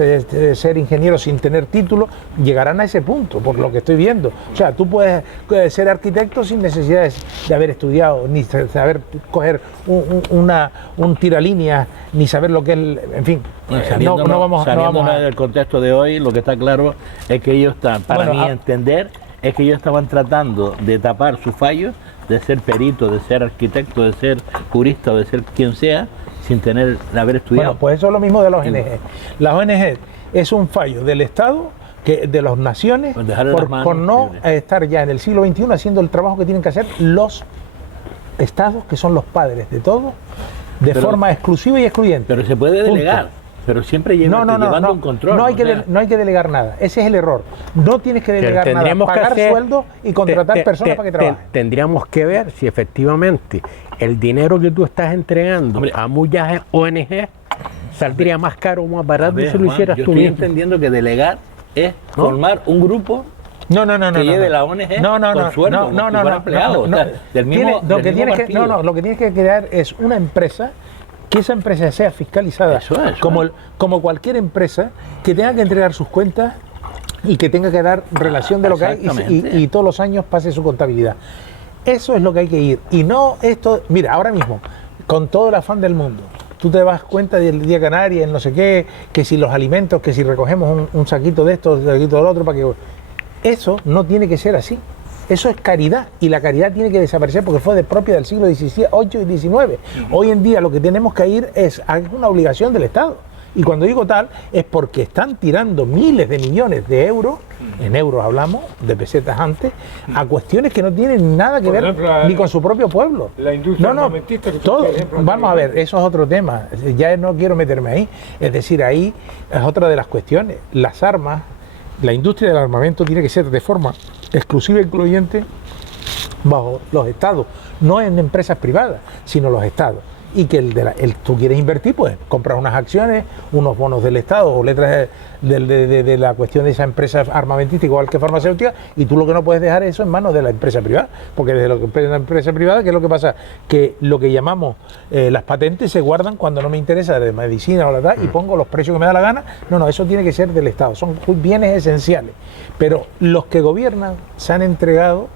ser ingeniero sin tener título. Llegarán a ese punto, por lo que estoy viendo. O sea, tú puedes ser arquitecto sin necesidad de haber estudiado, ni saber coger un tiralíneas, ni saber lo que es, en fin. Saliéndonos del contexto de hoy, lo que está claro es que ellos están, para mí entender, es que ellos estaban tratando de tapar sus fallos, de ser perito, de ser arquitecto, de ser jurista o de ser quien sea, sin haber estudiado. Bueno, pues eso es lo mismo de las ONG. Las ONG es un fallo del Estado, de las naciones, por no estar ya en el siglo XXI haciendo el trabajo que tienen que hacer los Estados, que son los padres de todo, de forma exclusiva y excluyente. Pero se puede delegar. Pero siempre llevando un control. No hay que delegar nada. Ese es el error. No tienes que delegar nada. Pagar sueldo y contratar personas para que trabajen. Tendríamos que ver si efectivamente el dinero que tú estás entregando a muchas ONG saldría más caro o más barato si lo hicieras tú mismo. Estoy entendiendo que delegar es formar un grupo que lleve la ONG con sueldo, del mismo partido. Lo que tienes que crear es una empresa, que esa empresa sea fiscalizada como cualquier empresa, que tenga que entregar sus cuentas y que tenga que dar relación de lo que hay y todos los años pase su contabilidad. Eso es lo que hay que ir. Y no esto, mira, ahora mismo, con todo el afán del mundo, tú te das cuenta del Día Canaria, el no sé qué, que si los alimentos, que si recogemos un saquito de esto, un saquito del otro, para que... Eso no tiene que ser así. Eso es caridad, y la caridad tiene que desaparecer porque fue propia del siglo XVIII y XIX. Hoy en día lo que tenemos que ir es una obligación del Estado. Y cuando digo tal, es porque están tirando miles de millones de euros, en euros hablamos, de pesetas antes, a cuestiones que no tienen nada que ver ni con su propio pueblo. La industria armamentista. Vamos a ver, eso es otro tema. Ya no quiero meterme ahí. Es decir, ahí es otra de las cuestiones. Las armas, la industria del armamento tiene que ser de forma exclusiva e incluyente bajo los estados, no en empresas privadas, sino los estados. Y que tú quieres invertir, pues compras unas acciones, unos bonos del Estado o letras de la cuestión de esa empresa armamentística igual que farmacéutica, y tú lo que no puedes dejar eso en manos de la empresa privada, porque desde lo que es la empresa privada, ¿qué es lo que pasa? Que lo que llamamos las patentes se guardan cuando no me interesa de medicina o la tal, y pongo los precios que me da la gana. No, eso tiene que ser del Estado, son bienes esenciales. Pero los que gobiernan se han entregado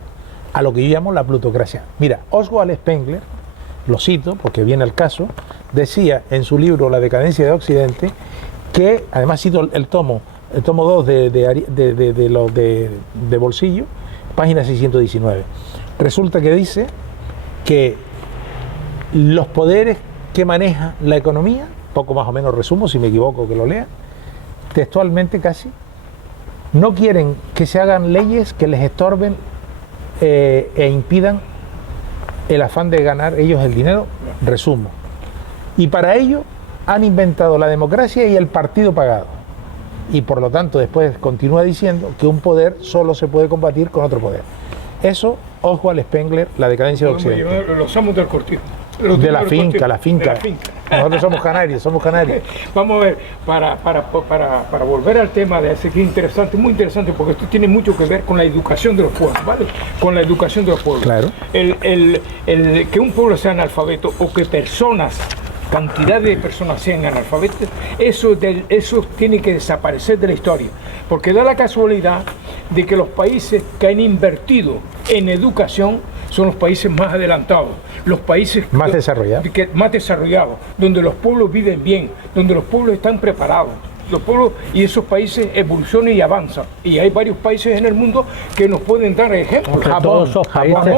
a lo que yo llamo la plutocracia. Mira, Oswald Spengler, lo cito porque viene al caso, decía en su libro La decadencia de Occidente, que además cito el tomo 2 de Bolsillo, página 619. Resulta que dice que los poderes que maneja la economía, poco más o menos resumo, si me equivoco que lo lea, textualmente casi, no quieren que se hagan leyes que les estorben e impidan el afán de ganar ellos el dinero, resumo. Y para ello han inventado la democracia y el partido pagado. Y por lo tanto después continúa diciendo que un poder solo se puede combatir con otro poder. Eso, Oswald Spengler, La decadencia de Occidente. Los amos del cortijo. De la finca. Nosotros somos canarios. Vamos a ver, para volver al tema de ese que es interesante, muy interesante, porque esto tiene mucho que ver con la educación de los pueblos, ¿vale? Con la educación de los pueblos. Claro. Que un pueblo sea analfabeto o que cantidad de personas sean analfabetas, eso tiene que desaparecer de la historia, porque da la casualidad de que los países que han invertido en educación son los países más adelantados, los países más desarrollados, donde los pueblos viven bien, donde los pueblos están preparados. Los pueblos y esos países evolucionan y avanzan. Y hay varios países en el mundo que nos pueden dar ejemplos. Japón,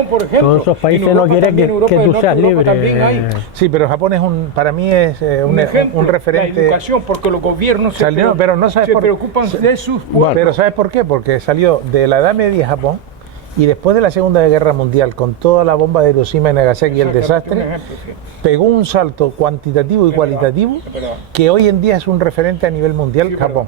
por ejemplo. Todos esos países no quieren que tú seas libre. Sí, pero Japón para mí es un referente. La educación, porque los gobiernos se preocupan de sus pueblos. Pero ¿sabes por qué? Porque salió de la Edad Media Japón, y después de la Segunda Guerra Mundial, con toda la bomba de Hiroshima y Nagasaki y el desastre, pegó un salto cuantitativo y cualitativo que hoy en día es un referente a nivel mundial, Japón.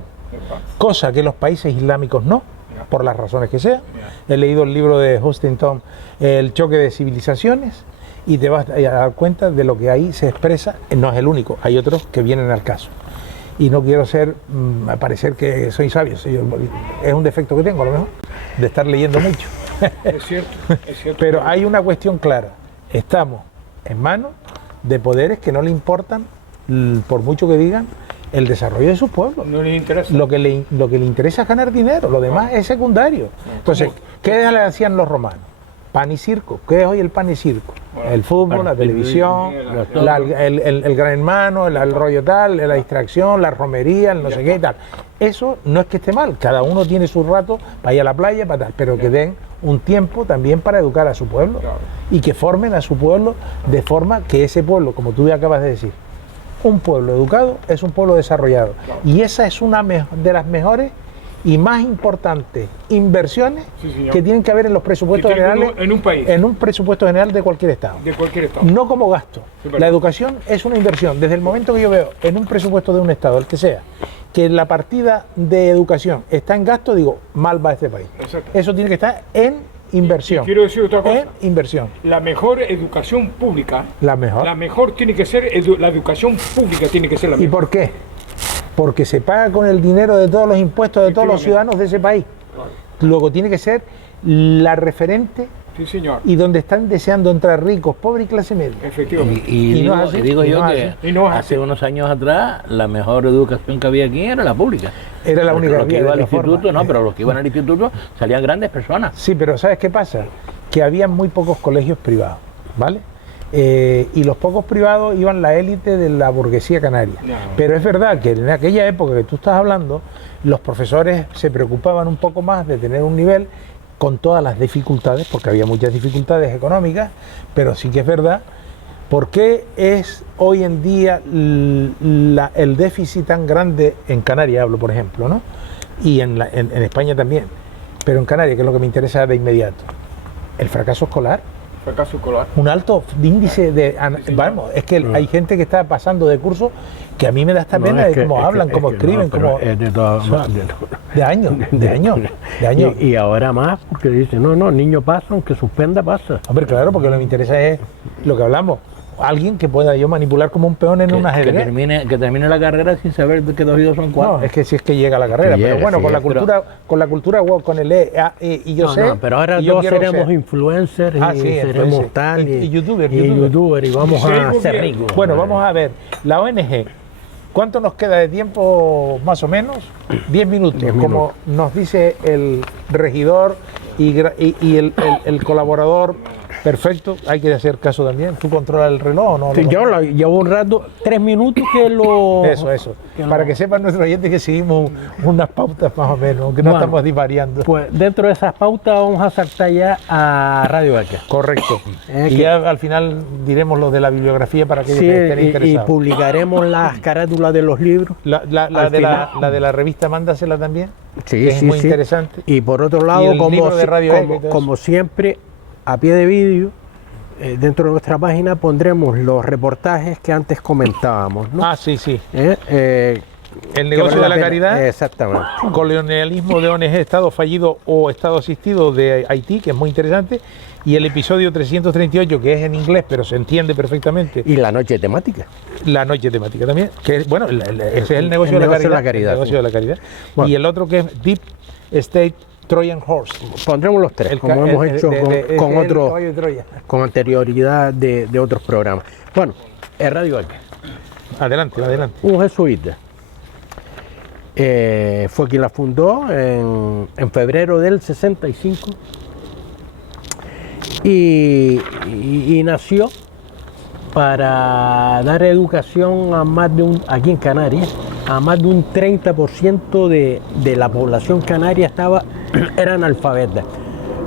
Cosa que los países islámicos no, por las razones que sean. He leído el libro de Huntington, El choque de civilizaciones, y te vas a dar cuenta de lo que ahí se expresa. No es el único, hay otros que vienen al caso. Y no quiero parecer que soy sabio, es un defecto que tengo a lo mejor, de estar leyendo mucho. Es cierto. Pero hay una cuestión clara, estamos en manos de poderes que no le importan, por mucho que digan, el desarrollo de sus pueblos. No les interesa. Lo que le interesa es ganar dinero, lo demás es secundario. Entonces, ¿qué le hacían los romanos? Pan y circo. ¿Qué es hoy el pan y circo? El fútbol, la televisión, el gran hermano, el rollo tal, la distracción, la romería, el no sé qué y tal. Eso no es que esté mal, cada uno tiene su rato para ir a la playa, para tal, pero que den un tiempo también para educar a su pueblo y que formen a su pueblo de forma que ese pueblo, como tú acabas de decir, un pueblo educado es un pueblo desarrollado. Y esa es una de las mejores y más importantes inversiones Sí, señor. que tienen que haber en los presupuestos Que tiene generales uno en un país. en un presupuesto general de cualquier estado. De cualquier estado. No como gasto. Sí, verdad. La educación es una inversión. Desde el momento que yo veo en un presupuesto de un estado, el que sea, que la partida de educación está en gasto, digo, mal va este país. Exacto. Eso tiene que estar en inversión. Y quiero decir otra cosa. En inversión. La mejor educación pública, La mejor. la mejor tiene que ser, la educación pública tiene que ser la ¿Y mejor. por qué? Porque se paga con el dinero de todos los impuestos de todos los ciudadanos de ese país. Luego tiene que ser la referente Sí, señor. y donde están deseando entrar ricos, pobres y clase media. Efectivamente. Y Y no digo, es así, y digo y yo no es que así. Y no es hace así. unos años atrás la mejor educación que había aquí era la pública. Era la única Los que vía de iban al reforma. instituto, no, pero los que iban al instituto salían grandes personas. Sí, pero ¿sabes qué pasa? Que había muy pocos colegios privados, ¿vale? Y los pocos privados iban la élite de la burguesía canaria. No. Pero es verdad que en aquella época que tú estás hablando, los profesores se preocupaban un poco más de tener un nivel con todas las dificultades, porque había muchas dificultades económicas, pero sí que es verdad. ¿Por qué es hoy en día el déficit tan grande en Canarias, hablo por ejemplo, ¿no? Y en España también, pero en Canarias, que es lo que me interesa de inmediato? El fracaso escolar. Fracaso escolar. Un alto índice de... Vamos, es que hay gente que está pasando de curso que a mí me da esta pena de cómo hablan, cómo escriben, cómo... De años, de años, de años. Y ahora más, porque dicen, no, niño pasa, aunque suspenda, pasa. Hombre, claro, porque lo que me interesa es lo que hablamos. Alguien que pueda yo manipular como un peón en un Que ajedrez. termine la carrera sin saber de que 2 y 2 son 4. No, es que si es que llega a la carrera, Que pero llega, bueno, sí, con la pero- cultura, con el E, A, E y yo No, sé. no, pero ahora y yo todos quiero seremos ser. influencers Ah, y sí, seremos influencer. tal Y youtuber, y youtuber. youtuber, y vamos Sí, a muy ser bien. ricos. Bueno, vamos a ver, la ONG, ¿cuánto nos queda de tiempo más o menos? 10 minutos, 10 como nos dice el regidor y el colaborador. Perfecto, hay que hacer caso también. ¿Tú controlas el reloj o no? Sí, yo llevo un rato, 3 minutos que lo... Eso. Para que sepan nuestros oyentes que seguimos unas pautas más o menos, aunque no Bueno, estamos divariando. Pues dentro de esas pautas vamos a saltar ya a Radio Beca. Correcto. Es Y que- ya al final diremos lo de la bibliografía para aquellos Sí, que estén y interesados. publicaremos las carátulas de los libros. La al final. de la revista, mándasela también. Sí, que es sí, muy sí. interesante. Y por otro Y lado, el libro de Radio Beca y todo como siempre, a pie de vídeo, dentro de nuestra página pondremos los reportajes que antes comentábamos, ¿no? Ah, sí. El El negocio de la caridad, Exactamente. colonialismo de ONG, Estado fallido o Estado asistido de Haití, que es muy interesante, y el episodio 338, que es en inglés, pero se entiende perfectamente, Y la noche temática. la noche temática también, que bueno, ese es el negocio el de la negocio de caridad. la caridad, El negocio sí. de la caridad. Bueno. Y el otro que es Deep State Trojan Horse. Pondremos los tres, como hemos hecho con el otros, caballo de Troya. con anterioridad de otros programas. Bueno, el Radio Beca, Adelante. un jesuita. Fue quien la fundó en febrero del 65 y nació para dar educación a más de aquí en Canarias, a más de un 30% de la población canaria era analfabeta.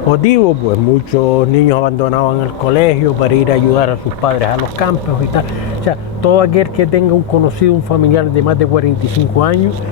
Motivo, pues muchos niños abandonaban el colegio para ir a ayudar a sus padres a los campos y tal. O sea, todo aquel que tenga un conocido, un familiar de más de 45 años,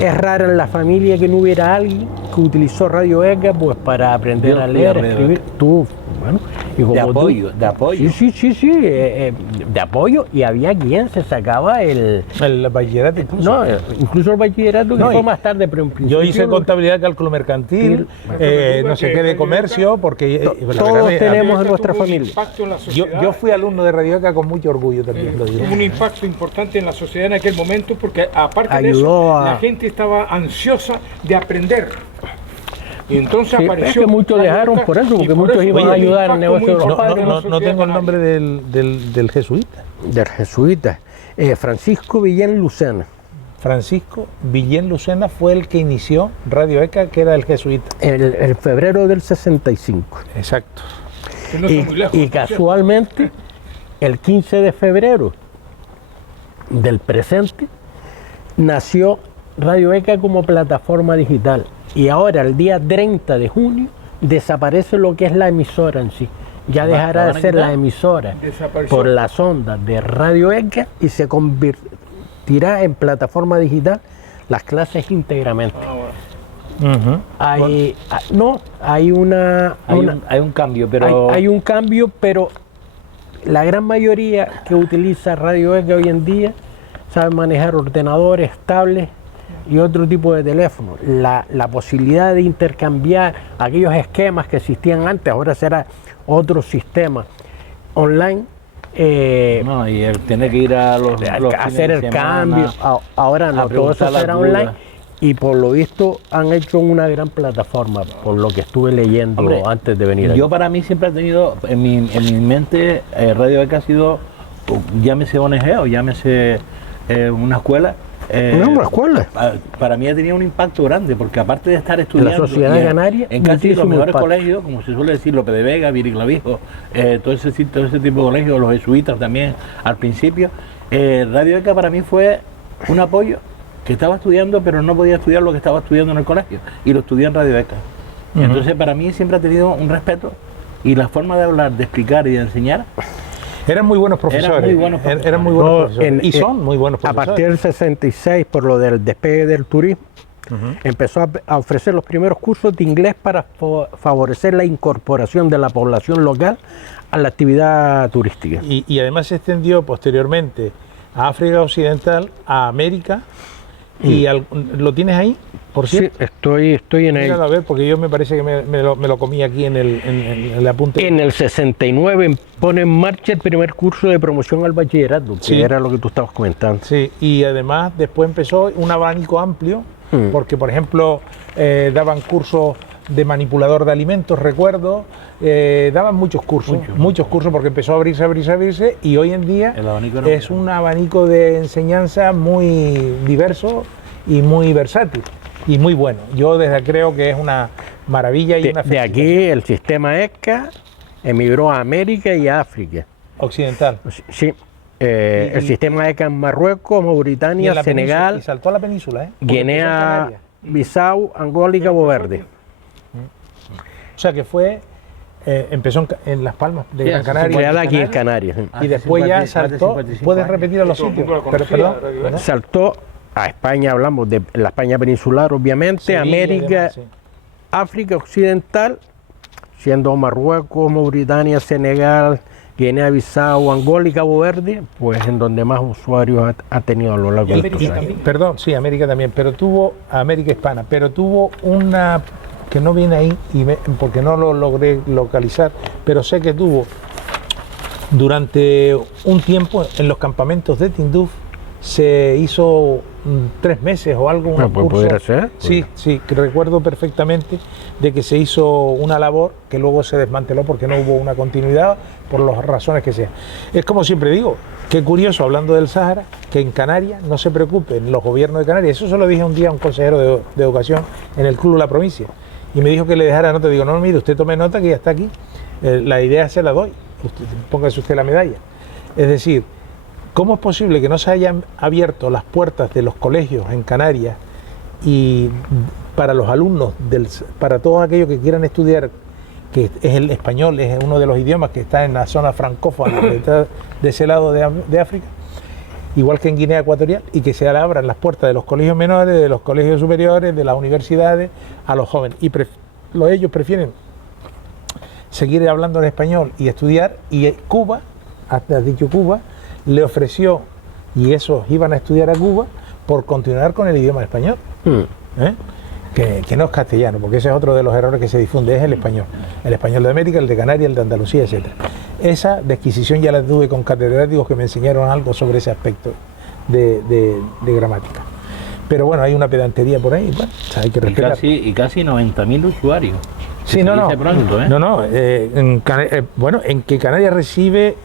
es rara en la familia que no hubiera alguien que utilizó Radio Beca pues para aprender Yo a fui leer, a a Radio escribir. Tú, bueno, y como De tú- apoyo, de apoyo. Sí, de apoyo, y había quien se sacaba el... El bachillerato incluso. No, incluso el bachillerato que No, fue y- más tarde, pero en principio... Yo hice contabilidad, cálculo mercantil, no sé qué de comercio, porque la todos verdad es- tenemos en Tuvo nuestra un familia. impacto en la sociedad. yo fui alumno de Radio Beca con mucho orgullo también, lo digo. Tuvo un impacto importante en la sociedad en aquel momento porque aparte de Ayudó eso, a- la gente estaba ansiosa de aprender. Y entonces Sí, apareció... es que muchos Radio dejaron Beca, por eso, y porque por muchos eso iban tuvo a un ayudar al impacto negocio muy de los importante en la No sociedad tengo el canaria. nombre del jesuita. Del jesuita, Francisco Villén Lucena. Francisco Villén Lucena fue el que inició Radio Beca, que era el jesuita. El febrero del 65. Exacto. Que no está muy lejos, Y por cierto. casualmente, el 15 de febrero del presente, nació Radio Beca como plataforma digital. Y ahora, el día 30 de junio, desaparece lo que es la emisora en sí. Ya dejará van de a ser quitar? la emisora Desapareció. por las ondas de Radio Beca y se convertirá en plataforma digital las clases íntegramente. Hay un cambio, pero... Hay un cambio, pero la gran mayoría que utiliza Radio ECA hoy en día sabe manejar ordenadores, tablets y otro tipo de teléfonos. La posibilidad de intercambiar aquellos esquemas que existían antes, ahora será otro sistema online. Y él tiene que ir a los hacer el cambio. Ahora no, todo eso será online. Y por lo visto han hecho una gran plataforma, por lo que estuve leyendo antes de venir. Yo para mí siempre he tenido en mi mente Radio ECA ha sido, llámese ONG o llámese una escuela. Una escuela. Para mí ha tenido un impacto grande, porque aparte de estar estudiando la sociedad canaria, en casi los mejores colegios, como se suele decir, López de Vega, Viriclavijo, todo ese tipo de colegios, los jesuitas también al principio, Radio ECA para mí fue un apoyo, que estaba estudiando pero no podía estudiar lo que estaba estudiando en el colegio, y lo estudié en Radio ECA. Entonces para mí siempre ha tenido un respeto, y la forma de hablar, de explicar y de enseñar. Eran muy buenos profesores. Eran muy buenos profesores. Y son muy buenos profesores. A partir del 66, por lo del despegue del turismo, empezó a ofrecer los primeros cursos de inglés para favorecer la incorporación de la población local a la actividad turística. Y además se extendió posteriormente a África Occidental, a América. ¿Y lo tienes ahí, por cierto? Sí, estoy en Míralo a ver, porque yo me parece que me lo comí aquí en el apunte. En el 69 pone en marcha el primer curso de promoción al bachillerato, que era lo que tú estabas comentando. Sí, y además después empezó un abanico amplio, porque por ejemplo daban cursos de manipulador de alimentos, recuerdo, daban muchos cursos, porque empezó a abrirse, y hoy en día es un abanico de enseñanza muy diverso y muy versátil y muy bueno. Yo creo que es una maravilla y una felicidad. De aquí el sistema ECA emigró a América y a África Occidental. Sí. El sistema ECA en Marruecos, Mauritania, Senegal, y saltó a la península, Guinea, Bissau, Angola y Cabo Verde. O sea que empezó en Las Palmas de Gran Canaria. Creada aquí en Canarias. Y después ya saltó, puedes repetir a los sitios. Perdón. Saltó a España, hablamos de la España peninsular, obviamente, Sevilla, América, África Occidental, siendo Marruecos, Mauritania, Senegal, Guinea-Bissau, Angola y Cabo Verde, pues en donde más usuarios ha tenido a lo largo de estos años. Perdón, sí, América también, pero tuvo América Hispana, pero tuvo una que no viene ahí porque no lo logré localizar, pero sé que tuvo durante un tiempo en los campamentos de Tinduf, se hizo 3 meses o algo, un curso. ¿Pudiera ser? Sí, que recuerdo perfectamente de que se hizo una labor que luego se desmanteló porque no hubo una continuidad por las razones que sean. Es como siempre digo, qué curioso, hablando del Sáhara, que en Canarias no se preocupen los gobiernos de Canarias. Eso se lo dije un día a un consejero de educación en el Club de la Provincia, y me dijo que le dejara nota. Digo, no, mire, usted tome nota que ya está aquí, la idea se la doy, póngase usted la medalla. Es decir, ¿cómo es posible que no se hayan abierto las puertas de los colegios en Canarias y para los alumnos, para todos aquellos que quieran estudiar, que es el español, es uno de los idiomas que está en la zona francófona de ese lado de África, igual que en Guinea Ecuatorial, y que se abran las puertas de los colegios menores, de los colegios superiores, de las universidades a los jóvenes? Y ellos prefieren seguir hablando en español y estudiar, y Cuba, has dicho Cuba, le ofreció, y esos iban a estudiar a Cuba por continuar con el idioma español, que no es castellano, porque ese es otro de los errores que se difunde, es el español de América, el de Canarias, el de Andalucía, etc. Esa disquisición ya la tuve con catedráticos que me enseñaron algo sobre ese aspecto de gramática. Pero bueno, hay una pedantería por ahí, bueno, hay que respetar. Y casi 90.000 usuarios. Sí, bueno, en que Canarias recibe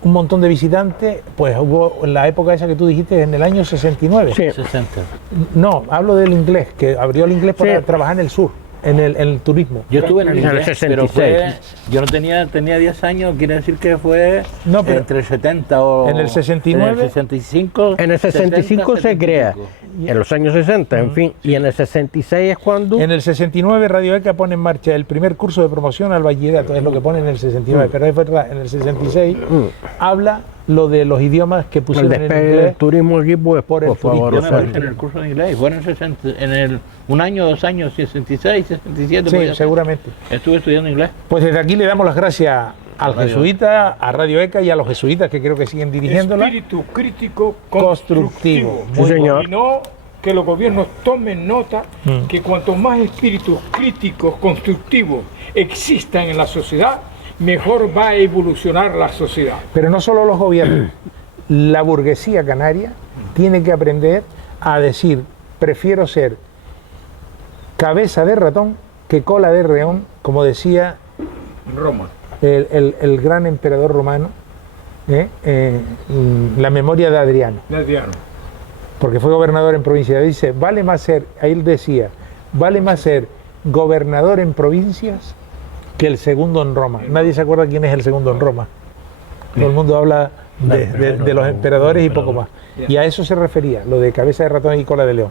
un montón de visitantes, pues hubo en la época esa que tú dijiste, en el año 69. Sí. 60. No, hablo del inglés, que abrió el inglés para trabajar en el sur, en el turismo. Yo estuve en el inglés, 66. Yo no tenía 10 años, quiere decir que fue entre el 70 o... En el 69. En el 65. En el 65 70, se crea, en los años 60, en fin, y en el 66 es cuando... En el 69 Radio ECA pone en marcha el primer curso de promoción al bachillerato, es lo que pone en el 69, pero es verdad, en el 66 habla lo de los idiomas que El pusieron en despegue inglés. del turismo aquí, pues, por el turismo. Yo me favorecer. puse en el curso de inglés, fueron un año, 2 años, 66, 67. Sí, pues ya seguramente. estuve estudiando inglés. Pues desde aquí le damos las gracias al Radio jesuita, a Radio ECA y a los jesuitas que creo que siguen dirigiéndola. Espíritu crítico Constructivo. constructivo. Sí, señor. Y no que los gobiernos tomen nota que cuanto más espíritus críticos constructivos existan en la sociedad, mejor va a evolucionar la sociedad. Pero no solo los gobiernos, la burguesía canaria tiene que aprender a decir, prefiero ser cabeza de ratón que cola de león, como decía Roma. el gran emperador romano, la memoria de Adriano, porque fue gobernador en provincia. Dice, vale más ser, ahí él decía, vale más ser gobernador en provincias que el segundo en Roma. Nadie se acuerda quién es el segundo en Roma. Todo el mundo habla de los emperadores y poco más. Y a eso se refería, lo de cabeza de ratón y cola de león.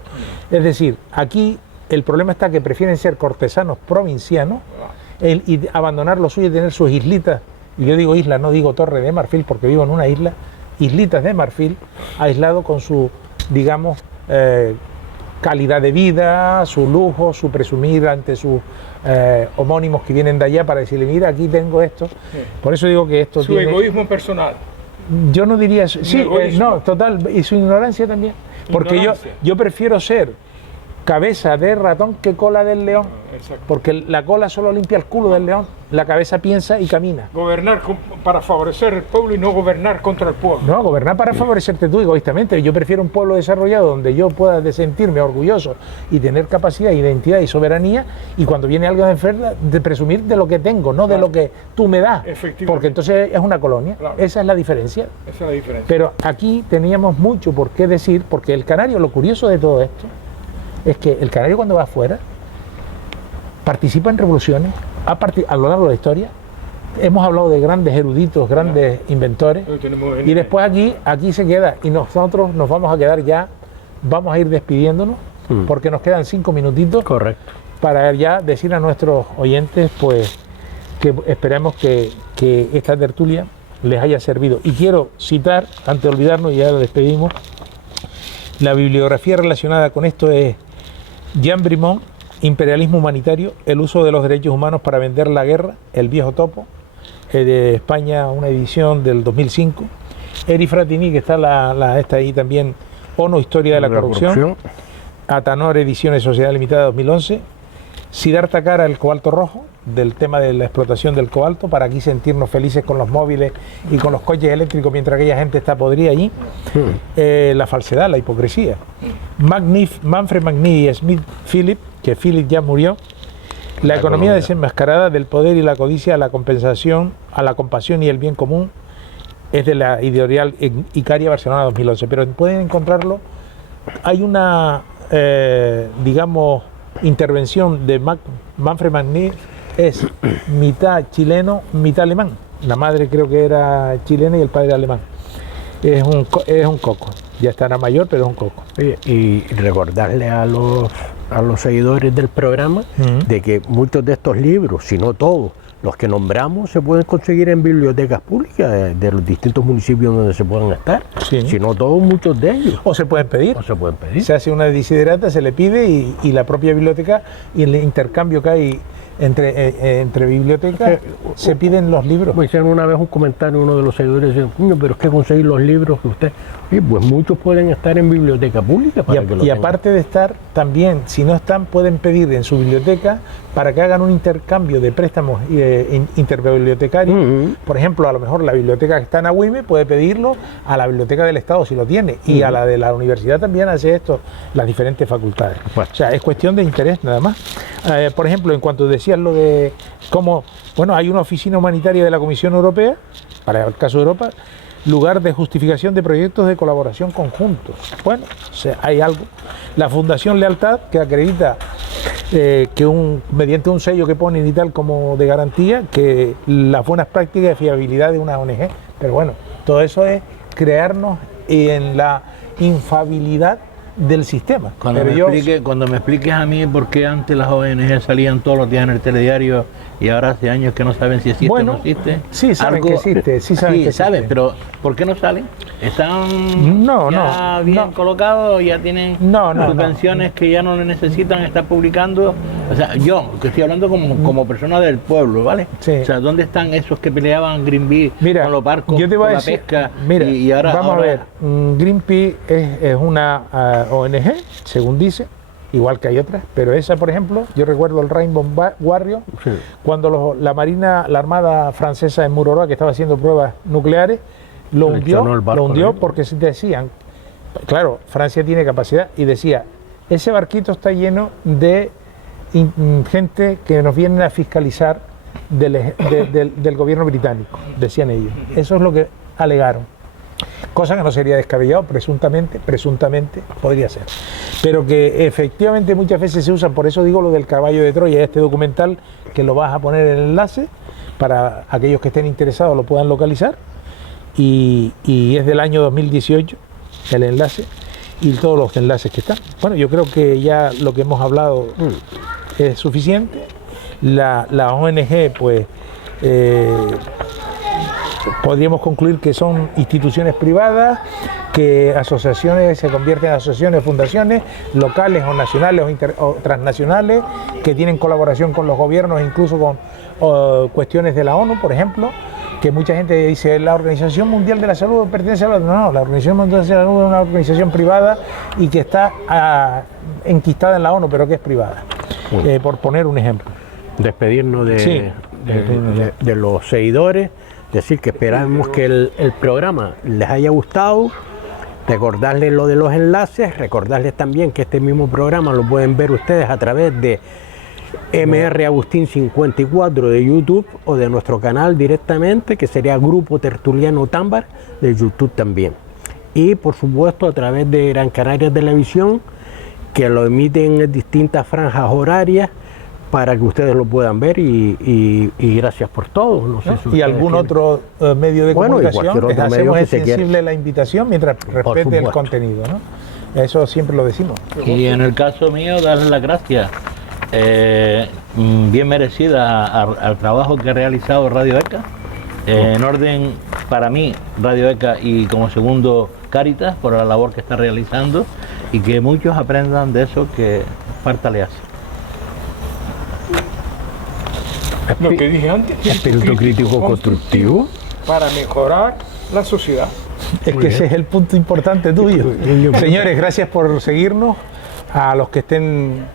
Es decir, aquí el problema está que prefieren ser cortesanos provincianos y abandonar lo suyo y tener sus islitas. Y yo digo isla, no digo Torre de Marfil, porque vivo en una isla, islitas de Marfil, aislado con su, digamos, calidad de vida, su lujo, su presumir ante sus homónimos que vienen de allá para decirle, mira, aquí tengo esto. Por eso digo que esto Su tiene... egoísmo personal. Yo no diría eso. Sí, egoísmo. no, total, y su ignorancia también. Porque Ignorancia. yo prefiero ser cabeza de ratón que cola del león. Exacto. Porque la cola solo limpia el culo del león, la cabeza piensa y camina. Gobernar para favorecer el pueblo y no gobernar contra el pueblo. No, gobernar para favorecerte tú egoístamente. Yo prefiero un pueblo desarrollado donde yo pueda sentirme orgulloso y tener capacidad, identidad y soberanía, y cuando viene algo de enferma, de presumir de lo que tengo, no de lo que tú me das. Efectivamente. Porque entonces es una colonia. Claro. Esa es la diferencia. Esa es la diferencia. Pero aquí teníamos mucho por qué decir, porque el canario, lo curioso de todo esto, es que el canario cuando va afuera participa en revoluciones a lo largo de la historia. Hemos hablado de grandes eruditos, grandes inventores, y después aquí se queda, y nosotros nos vamos a quedar ya, vamos a ir despidiéndonos, porque nos quedan 5 minutitos. Correcto. Para ya decir a nuestros oyentes, pues, que esperemos que esta tertulia les haya servido. Y quiero citar, antes de olvidarnos, y ya lo despedimos, la bibliografía relacionada con esto es Jean Brimont, Imperialismo Humanitario, el uso de los derechos humanos para vender la guerra, el viejo topo, de España, una edición del 2005. Eri Fratini, que está esta ahí también, ONU, Historia de la Corrupción. Atanor, Ediciones Sociedad Limitada 2011. Siddhartha Kara, El cobalto rojo, del tema de la explotación del cobalto, para aquí sentirnos felices con los móviles y con los coches eléctricos mientras aquella gente está podrida allí. La falsedad, la hipocresía. Manfred Magny y Smith Philip, que Philip ya murió. La economía desenmascarada del poder y la codicia a la compensación, a la compasión y el bien común, es de la editorial Icaria, Barcelona 2011. Pero pueden encontrarlo, hay una, digamos, intervención de Manfred Magny, es mitad chileno, mitad alemán. La madre creo que era chilena y el padre alemán. Es un coco, ya estará mayor, pero es un coco. Y recordarle a los seguidores del programa de que muchos de estos libros, si no todos, los que nombramos, se pueden conseguir en bibliotecas públicas de los distintos municipios donde se puedan estar. Sí. Si no todos, muchos de ellos. O se pueden pedir. Se hace una desiderata, se le pide y la propia biblioteca, y el intercambio que hay entre bibliotecas, se piden los libros. Me hicieron una vez un comentario, uno de los seguidores decía, pero es que conseguir los libros que usted... Y pues muchos pueden estar en biblioteca pública para que lo y tengan. aparte de estar, también, si no están, pueden pedir en su biblioteca para que hagan un intercambio de préstamos interbibliotecarios. Por ejemplo, a lo mejor la biblioteca que está en Agüime puede pedirlo a la biblioteca del Estado si lo tiene, y a la de la universidad también hace esto, las diferentes facultades. Bueno. O sea, es cuestión de interés nada más. Por ejemplo, en cuanto decías lo de cómo, bueno, hay una oficina humanitaria de la Comisión Europea, para el caso de Europa, lugar de justificación de proyectos de colaboración conjuntos. Bueno, o sea, hay algo. La Fundación Lealtad, que acredita mediante un sello que ponen y tal como de garantía, que las buenas prácticas de fiabilidad de una ONG. Pero bueno, todo eso es crearnos en la infabilidad del sistema. Cuando me expliques a mí por qué antes las ONG salían todos los días en el telediario y ahora hace años que no saben si existe o no existe. Sí saben que existe, sí saben que saben, existe. pero ¿por qué no salen? ¿Están bien colocados? ¿Ya tienen subvenciones que ya no necesitan estar publicando? O sea, yo, que estoy hablando como persona del pueblo, ¿vale? Sí. O sea, ¿dónde están esos que peleaban Greenpeace con los barcos, yo te voy con a decir, la pesca? Mira, y ahora, vamos a ver, Greenpeace es una ONG, según dice, igual que hay otras, pero esa, por ejemplo, yo recuerdo el Rainbow Warrior, cuando la Armada francesa en Mururoa, que estaba haciendo pruebas nucleares, lo hundió porque decían, claro, Francia tiene capacidad, y decía, ese barquito está lleno de gente que nos vienen a fiscalizar del gobierno británico, decían ellos. Eso es lo que alegaron. Cosa que no sería descabellado, presuntamente podría ser. Pero que efectivamente muchas veces se usan, por eso digo lo del caballo de Troya, este documental, que lo vas a poner en el enlace, para aquellos que estén interesados lo puedan localizar, y es del año 2018, el enlace, y todos los enlaces que están. Bueno, yo creo que ya lo que hemos hablado es suficiente. La ONG, pues, podríamos concluir que son instituciones privadas, que asociaciones se convierten en asociaciones, fundaciones locales o nacionales o transnacionales, que tienen colaboración con los gobiernos, incluso con cuestiones de la ONU, por ejemplo, que mucha gente dice la Organización Mundial de la Salud pertenece a la ONU. No, la Organización Mundial de la Salud es una organización privada y que está enquistada en la ONU, pero que es privada, por poner un ejemplo. Despedirnos de los seguidores, decir que esperamos que el programa les haya gustado, recordarles lo de los enlaces, recordarles también que este mismo programa lo pueden ver ustedes a través de MR Agustín 54 de YouTube o de nuestro canal directamente, que sería Grupo Tertuliano Támbar de YouTube también. Y por supuesto a través de Gran Canaria Televisión, que lo emiten en distintas franjas horarias para que ustedes lo puedan ver, y gracias por todo. No sé si y algún otro medio de comunicación, les hacemos sensible la invitación mientras respete el contenido, ¿no? Eso siempre lo decimos. Y en el caso mío, darles las gracias bien merecida al trabajo que ha realizado Radio ECA, en orden para mí Radio ECA, y como segundo Cáritas, por la labor que está realizando, y que muchos aprendan de eso que falta le hace. Lo que dije antes, espíritu crítico constructivo para mejorar la sociedad. Es que ese es el punto importante tuyo. Señores, gracias por seguirnos. A los que estén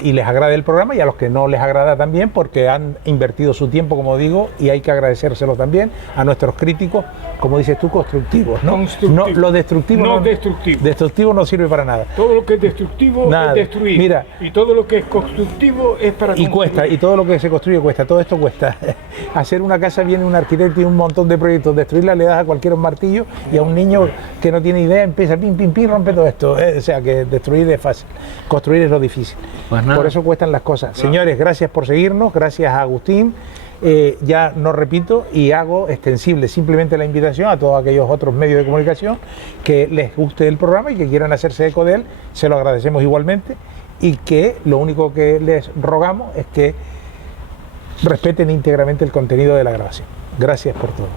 y les agrade el programa, y a los que no les agrada también, porque han invertido su tiempo, como digo, y hay que agradecérselo también a nuestros críticos, como dices tú, constructivos, ¿no? No, lo destructivo no destructivo. Destructivo no sirve para nada. Todo lo que es destructivo es destruir. Mira, y todo lo que es constructivo es para construir. Y cuesta, y todo lo que se construye cuesta, todo esto cuesta. Hacer una casa, viene un arquitecto y un montón de proyectos, destruirla le das a cualquiera un martillo, y a un niño que no tiene idea empieza pim, pim, pim, rompe todo esto. O sea que destruir es fácil, construir es lo difícil. Pues por eso cuestan las cosas. Claro. Señores, gracias por seguirnos, gracias a Agustín. Ya no repito y hago extensible simplemente la invitación a todos aquellos otros medios de comunicación que les guste el programa y que quieran hacerse eco de él. Se lo agradecemos igualmente, y que lo único que les rogamos es que respeten íntegramente el contenido de la grabación. Gracias por todo.